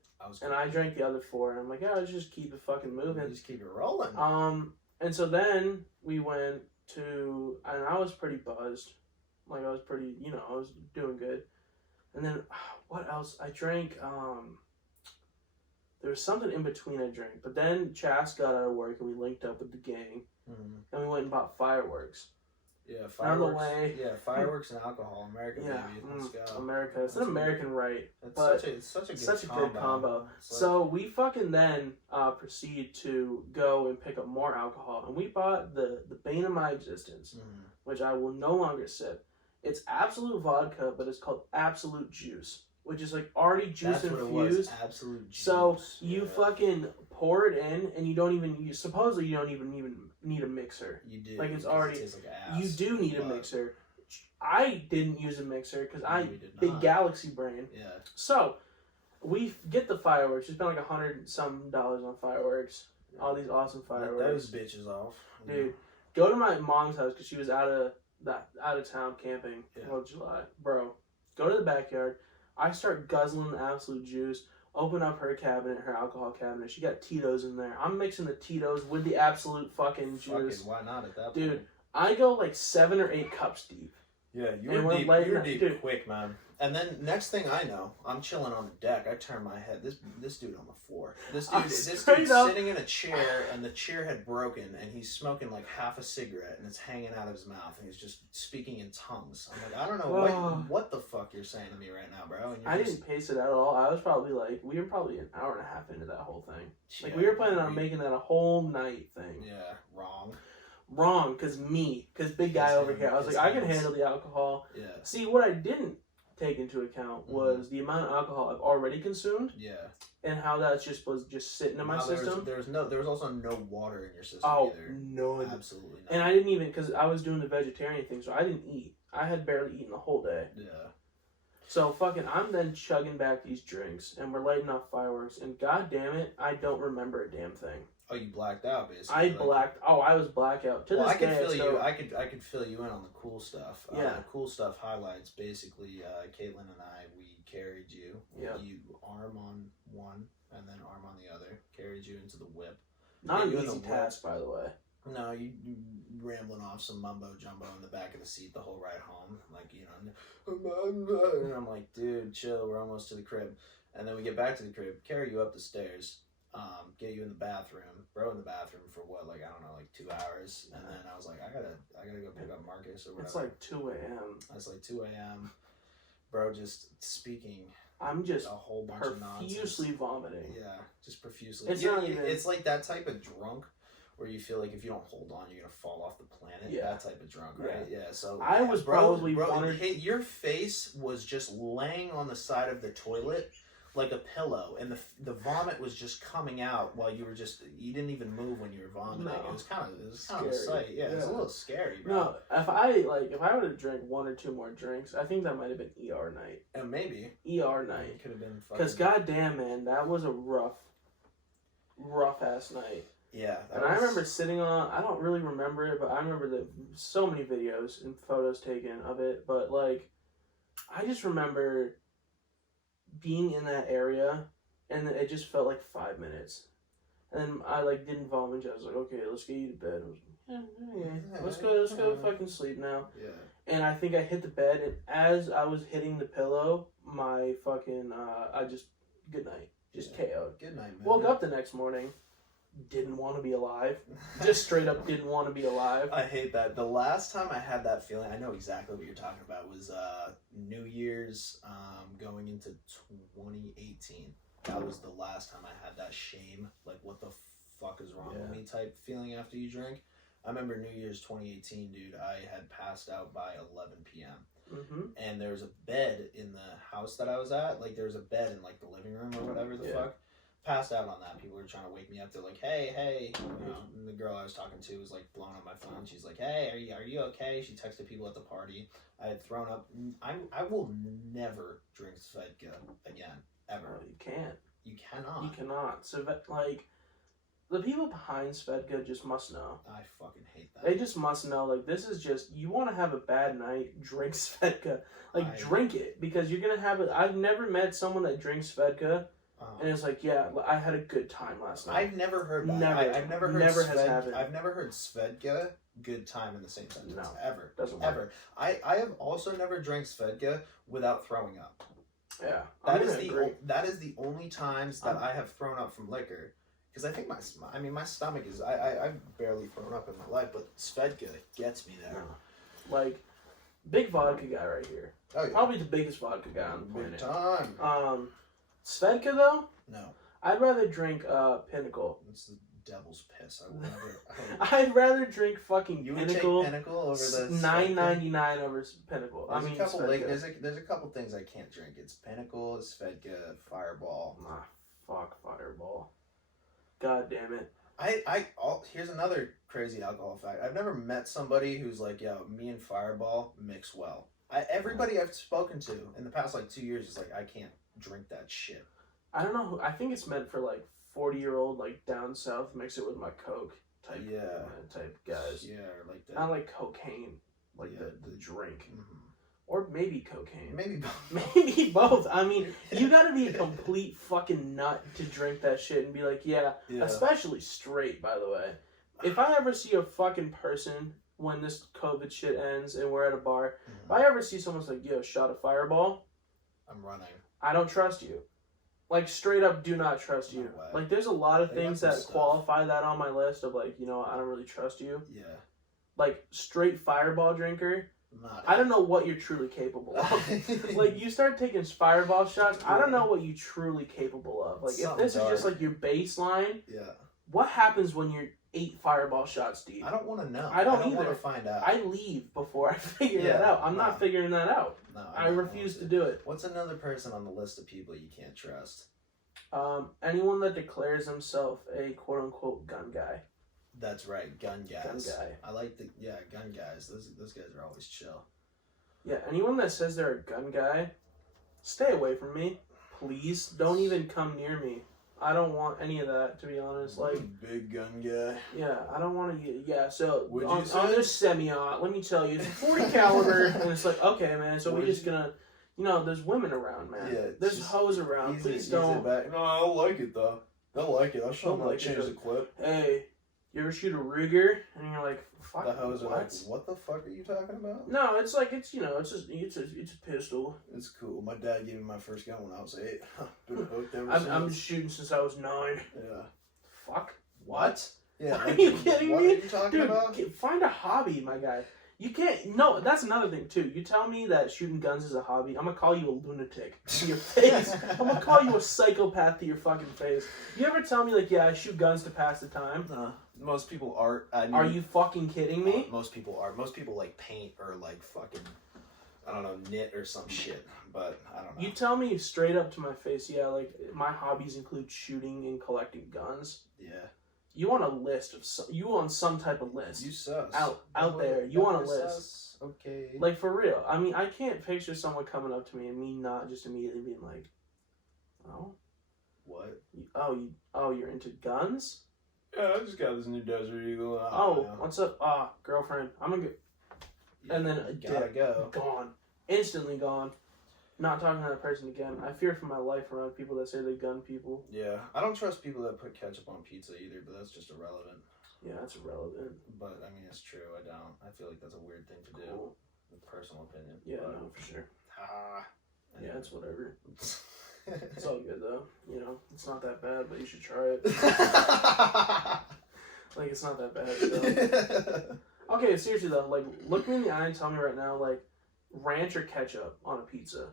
I drank the other 4, and I'm like, yeah, let's just keep it fucking moving. Just keep it rolling. And so then we went to, and I was pretty buzzed. Like, I was pretty, I was doing good. And then, what else? I drank, there was something in between I drank. But then Chas got out of work, and we linked up with the gang. And we went and bought fireworks. Yeah, fireworks. Yeah, fireworks and alcohol. America, baby. Let's go. America. It's an American right. It's such a good combo. So we fucking then proceed to go and pick up more alcohol. And we bought the bane of my existence, which I will no longer sip. It's Absolute vodka, but it's called Absolute Juice, which is like already juice infused. What it was. Absolute Juice. So you fucking pour it in, and supposedly you don't even need a mixer. You do. Like, it's already. It tastes like ass, you do need a mixer. I didn't use a mixer because big galaxy brain. Yeah. So we get the fireworks. We spent like $100-some on fireworks. Yeah. All these awesome fireworks. Let those bitches off, dude. Go to my mom's house because she was out of town camping. Well, July, bro. Go to the backyard. I start guzzling the Absolute Juice. Open up her cabinet, her alcohol cabinet. She got Tito's in there. I'm mixing the Tito's with the Absolute fucking juice. Why not at that point? Dude, I go like 7 or 8 cups deep. Yeah, you were deep quick, man. And then next thing I know, I'm chilling on the deck. I turn my head. This dude on the floor. This dude's sitting in a chair, and the chair had broken, and he's smoking like half a cigarette, and it's hanging out of his mouth, and he's just speaking in tongues. I'm like, I don't know what the fuck you're saying to me right now, bro. And I didn't pace it at all. I was probably we were probably an hour and a half into that whole thing. Like we were planning on making that a whole night thing. Yeah, Wrong, because big guy over here. I was like, I can handle the alcohol. Yeah. See, what I didn't take into account was the amount of alcohol I've already consumed. Yeah. And how that was just sitting in my system. There was also no water in your system either. No. Absolutely not. And I didn't even, because I was doing the vegetarian thing, so I didn't eat. I had barely eaten the whole day. Yeah. So I'm then chugging back these drinks, and we're lighting off fireworks, and god damn it, I don't remember a damn thing. Oh, you blacked out basically. I was blackout. To this day, I could fill you in on the cool stuff. Yeah. The cool stuff highlights basically. Caitlin and I, we carried you. Yeah. You arm on one and then arm on the other. Carried you into the whip. Not an easy task, by the way. No, you rambling off some mumbo jumbo in the back of the seat the whole ride home, and I'm like, dude, chill. We're almost to the crib, and then we get back to the crib, carry you up the stairs. Get you in the bathroom, bro, in the bathroom for what, 2 hours, and then I was like, I gotta go pick up Marcus or whatever. It's like 2 a.m. It's like 2 a.m. Bro, just speaking. I'm just a whole bunch of nonsense. Profusely vomiting. Yeah, just profusely. It's like that type of drunk where you feel like if you don't hold on, you're gonna fall off the planet. Yeah. That type of drunk, right? Yeah. So I was probably your face was just laying on the side of the toilet like a pillow, and the vomit was just coming out while you didn't even move when you were vomiting. No. It was kind of a sight. Yeah, it was a little scary, bro. No, if I would have drank 1 or 2 more drinks, I think that might have been ER night. Maybe ER night. Could have been. Because goddamn, man, that was a rough ass night. Yeah. I remember sitting on. I don't really remember it, but I remember so many videos and photos taken of it. But I just remember being in that area, and it just felt like 5 minutes, and then I didn't vomit. I was like, okay, let's get you to bed. I was like, let's go fucking sleep now. Yeah. And I think I hit the bed, and as I was hitting the pillow, my fucking good night, KO'd. Good night, man. Woke up the next morning, didn't want to be alive. Just straight up didn't want to be alive. I hate that. The last time I had that feeling, I know exactly what you're talking about, was New Year's going into 2018. That was the last time I had that shame, what the fuck is wrong with me type feeling after you drink. I remember New Year's 2018, dude, I had passed out by 11 p.m. Mm-hmm. And there was a bed in the house that I was at. There was a bed in the living room or whatever the fuck. Passed out on that. People were trying to wake me up. They're like, hey. And the girl I was talking to was blowing up my phone. She's like, hey, are you okay? She texted people at the party. I had thrown up. I will never drink Svedka again, ever. No, you can't. You cannot. You cannot. So the people behind Svedka just must know. I fucking hate that. They just must know. This is just, you want to have a bad night, drink Svedka. Drink it, because you're gonna have it. I've never met someone that drinks Svedka. And it's I had a good time last night. I've never heard that. I've never heard Svedka good time in the same sentence. No, ever. Doesn't work. Ever. I have also never drank Svedka without throwing up. Yeah. That is the only times that I have thrown up from liquor. Because I think my stomach is, I've barely thrown up in my life, but Svedka gets me there. No. Big vodka guy right here. Oh, yeah. Probably the biggest vodka guy on the planet. Big time. Svedka though? No. I'd rather drink Pinnacle. It's the devil's piss. I would never. I'd rather drink fucking you Pinnacle. Would take Pinnacle over the $9.99 over Pinnacle. There's a couple things I can't drink. It's Pinnacle, Svedka, Fireball. Fuck Fireball. God damn it. Here's another crazy alcohol fact. I've never met somebody who's yo, me and Fireball mix well. Everybody I've spoken to in the past 2 years is I can't drink that shit. I don't know. I think it's meant for 40-year-old down south. Mix it with my Coke type. Type guys. Yeah, or that. Not like cocaine, the drink, or maybe cocaine. Maybe both. Maybe both. I mean, you gotta be a complete fucking nut to drink that shit and be yeah. Especially straight, by the way. If I ever see a fucking person when this COVID shit ends and we're at a bar, if I ever see someone's like, yo, shot a fireball, I'm running. I don't trust you. Like, straight up do not trust you. No way. Like, there's a lot of things that stuff. qualify that on my list of, like, you know, I don't really trust you. Yeah. Like, straight fireball drinker, Not I don't know what you're truly capable of. Like, you start taking fireball shots, I don't know what you're truly capable of. Like, if this is just, like, your baseline, what happens when you're 8 fireball shots deep? I don't want to know. I don't want either. to find out. I leave before I figure that out. I'm not figuring that out. No, I refuse to do it. What's another person on the list of people you can't trust? Anyone that declares himself a quote-unquote gun guy. That's right, gun guys. Gun guy. I like gun guys. Those guys are always chill. Yeah, anyone that says they're a gun guy, stay away from me. Please, don't even come near me. I don't want any of that, to be honest. Like, big gun guy. Yeah, I don't want to get. Yeah, so on this semi-auto, let me tell you, it's 40 caliber, and it's like, okay, man. So we're just gonna, you know, there's women around, man. Yeah, there's hoes around. Please don't. No, I don't like it though. I don't like it. I'll show them how to change the clip. Hey, you ever shoot a Ruger? And you're like, fuck. The hoes are like, what the fuck are you talking about? No, it's like it's a pistol. It's cool. My dad gave me my first gun when I was 8. Been hooked ever I'm since. just shooting since I was 9. Yeah. Fuck. What? Yeah. Are you kidding me? What are you talking about? Find a hobby, my guy. You can't. No, that's another thing too. You tell me that shooting guns is a hobby, I'm gonna call you a lunatic to your face. I'm gonna call you a psychopath to your fucking face. You ever tell me like, yeah, I shoot guns to pass the time? Most people are. I mean, are you fucking kidding me? Most people are. Most people like paint or like fucking, I don't know, knit or some shit. But I don't know. You tell me straight up to my face, yeah, like my hobbies include shooting and collecting guns. Yeah. You want a list of you want some type of list. You sus. Out there. You want a list. Sus. Okay. Like for real. I mean, I can't picture someone coming up to me and me not just immediately being like, "Oh, what? You're into guns?" Yeah, I just got this new Desert Eagle. What's up? Girlfriend. I'm gonna get. Yeah, and then gotta go. Gone. Instantly gone. Not talking to that person again. I fear for my life around people that say they're gun people. Yeah, I don't trust people that put ketchup on pizza either, but that's just irrelevant. Yeah, that's irrelevant. But, I mean, it's true. I don't. I feel like that's a weird thing to do. Personal opinion. Yeah, no, for sure. Yeah, it's whatever. It's all good, though. You know, it's not that bad, but you should try it. Like, it's not that bad, so. Okay, seriously, though. Like, look me in the eye and tell me right now, like, ranch or ketchup on a pizza?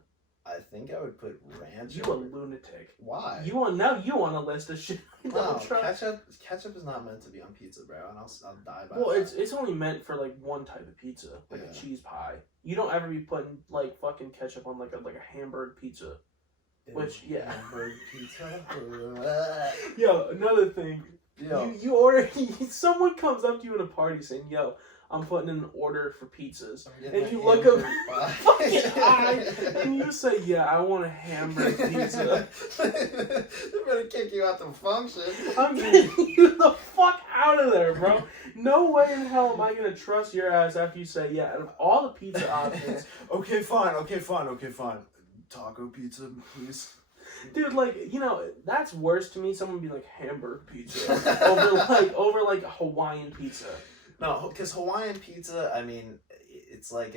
I think I would put ranch. You a lunatic. Why? You want a list of shit. No, ketchup is not meant to be on pizza, bro, and I'll die by Well, that. it's only meant for like one type of pizza, like a cheese pie. You don't ever be putting like fucking ketchup on like a hamburger pizza. Which hamburger pizza. Yo, another thing. Yo. You order. Someone comes up to you in a party saying, "Yo, I'm putting in an order for pizzas," and you look up fucking eye, and you say, "Yeah, I want a hamburger pizza." They're gonna kick you out the function. I'm getting you the fuck out of there, bro. No way in hell am I gonna trust your ass after you say, "Yeah." Out of all the pizza options, okay, fine. Taco pizza, please. Dude, like, you know, that's worse to me. Someone be like hamburger pizza over like Hawaiian pizza. No, because Hawaiian pizza, I mean, it's like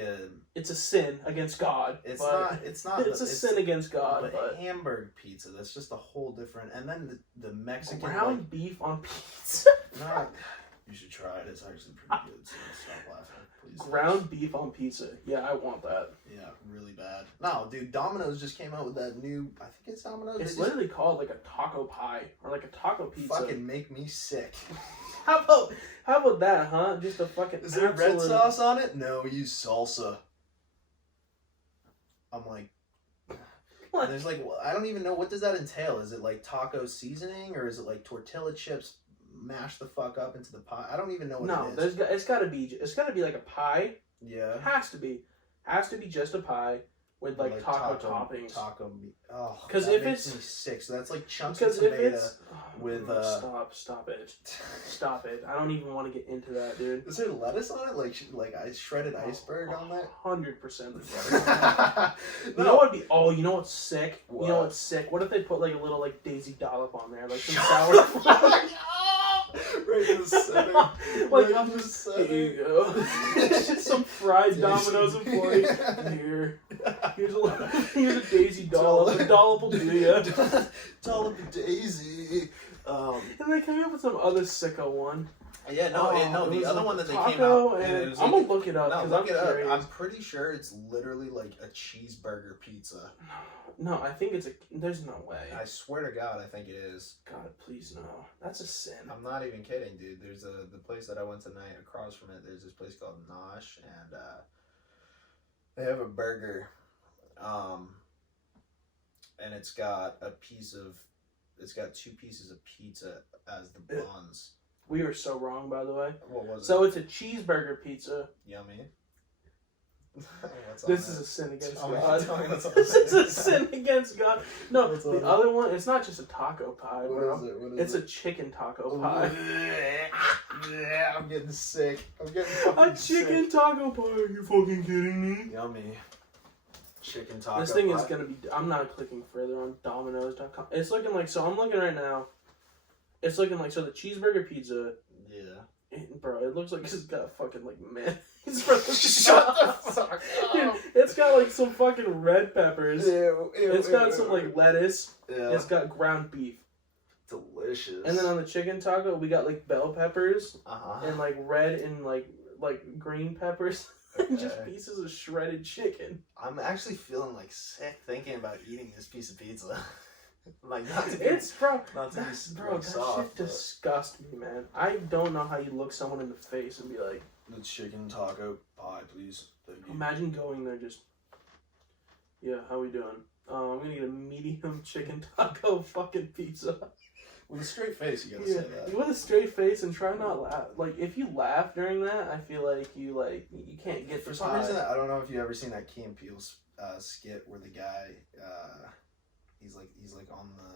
it's a sin against God. It's not. It's a sin against God. But hamburger pizza, that's just a whole different. And then the Mexican ground beef on pizza. You should try it. It's actually pretty good. So stop laughing, please. Ground beef on pizza. Yeah, I want that. Yeah, really bad. No, dude, Domino's just came out with that new. I think it's Domino's. It's literally called like a taco pie or like a taco pizza. Fucking make me sick. How about that, huh? Just a fucking. Is there red sauce on it? No, we use salsa. I'm like. What? There's like, I don't even know, what does that entail? Is it like taco seasoning or is it like tortilla chips mashed the fuck up into the pie? I don't even know what it is. No, it's gotta be like a pie. Yeah. Has to be just a pie with like taco toppings. Oh, because if makes it's me sick, so that's like chunks of tomato with stop it. I don't even want to get into that, dude. Is there lettuce on it? Like I shredded iceberg on that? 100%. You know what'd be? Oh, you know what's sick? What? You know what's sick? What if they put like a little like Daisy dollop on there, like some sour? Right in the center. Like, Right I'm in the just, center. here you go. Just some fried Domino's and plate. Here. Here's a Daisy dollop. A dollop will do ya. Dollop of Daisy. And they came up with some other sicko one. Yeah, no, the other one that they came out. And And it was I'm like, gonna look it up. no, Cause look it up. curious. I'm pretty sure it's literally like a cheeseburger pizza. No, I think it's a. There's no way. I swear to God, I think it is. God, please no. That's a sin. I'm not even kidding, dude. There's the place that I went tonight across from it. There's this place called Nosh, and they have a burger, and it's got two pieces of pizza as the buns. We were so wrong, by the way. What was it? So it's a cheeseburger pizza. Yummy. This is a sin against God. Tell me what's on This it. is a sin against God. No, What's on the it? other one, it's not just a taco pie, bro. What is it? It's a chicken taco pie. Yeah, I'm getting sick. I'm getting A fucking chicken taco pie? Are you fucking kidding me? sick. Yummy. Chicken taco This thing pie. is gonna be. I'm not clicking further on Domino's.com. It's looking like. So I'm looking right now. It's looking like. So the cheeseburger pizza. Yeah. Bro, it looks like it's got fucking like mayonnaise for the Shut the fuck up. Dude, it's got like some fucking red peppers. Ew, It's got some like lettuce. Yeah. It's got ground beef. Delicious. And then on the chicken taco, we got like bell peppers Uh-huh. and like red and like green peppers. And just Okay. pieces of shredded chicken. I'm actually feeling like sick thinking about eating this piece of pizza. Like not to be It's bro, not to be bro, that soft, shit but- disgusts me, man. I don't know how you look someone in the face and be like, The chicken taco pie, please. Thank you. imagine going there just, yeah, how we doing? I'm gonna get a medium chicken taco fucking pizza. With a straight face, you gotta Yeah, say that. with a straight face and try not laugh. Like if you laugh during that, I feel like you can't get For the some pie. reason, I don't know if you've ever seen that Key and Peele skit where the guy, he's like on the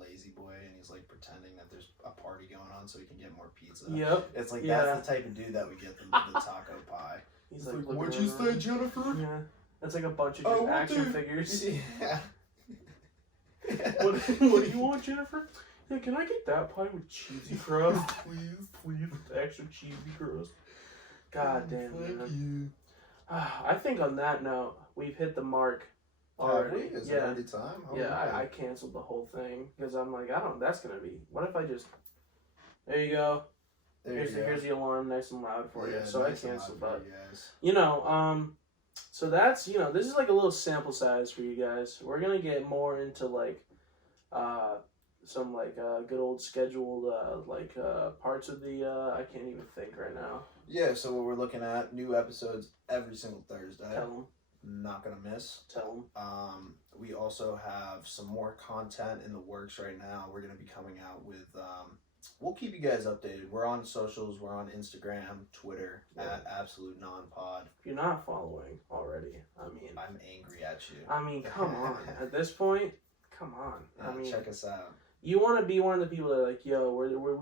lazy boy, and he's like pretending that there's a party going on so he can get more pizza. Yep. It's like Yeah. that's the type of dude that would get the taco pie. He's Like, looking what'd you say, around. Jennifer? Yeah. That's like a bunch of Oh, just what action the- figures. Yeah. What do you want, Jennifer? Yeah, can I get that pie with cheesy crust? Please, with extra cheesy crust. God damn, man. I think on that note, we've hit the mark already. Is it Yeah. already time? Oh, Yeah, man. I canceled the whole thing because I'm like, that's gonna be. What if I just? There you go. There you go. Here's the alarm, nice and loud for you. Yeah, So nice I and canceled loud that. for you guys. You know, so that's this is like a little sample size for you guys. We're gonna get more into like, some like good old scheduled parts of the I can't even think right now. Yeah, so what we're looking at, new episodes every single Thursday. Tell them. Not gonna miss. Tell them. We also have some more content in the works right now. We're gonna be coming out with. We'll keep you guys updated. We're on socials. We're on Instagram, Twitter at Absolute Non-Pod. If you're not following already, I mean, I'm angry at you. come on. At this point, come on. I mean, check us out. you want to be one of the people that are like, yo,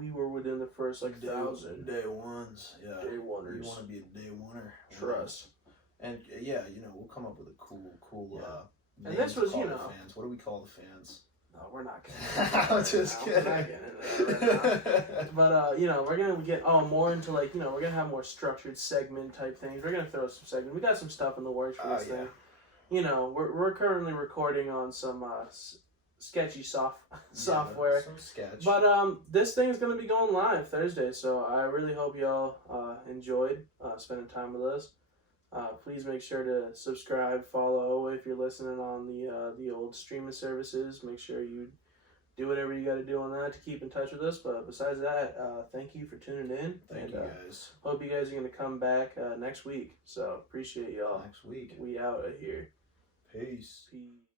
we were within the first like 1,000 day ones. Yeah. day wonders. You want to be a day oneer. Trust. And yeah, we'll come up with a cool. And name this to was, call the fans. What do we call the fans? No, we're not gonna. I'm just kidding. We're not getting into that right now. But we're gonna get more into like we're gonna have more structured segment type things. We're gonna throw some segments. We got some stuff in the works for this thing. We're currently recording on some sketchy software. Some sketch. But this thing is gonna be going live Thursday, so I really hope y'all enjoyed spending time with us. Please make sure to subscribe, follow if you're listening on the old streaming services. Make sure you do whatever you got to do on that to keep in touch with us. But besides that, thank you for tuning in. Thank you guys. Hope you guys are going to come back next week. So appreciate y'all. Next week. We out of here. Peace. Peace.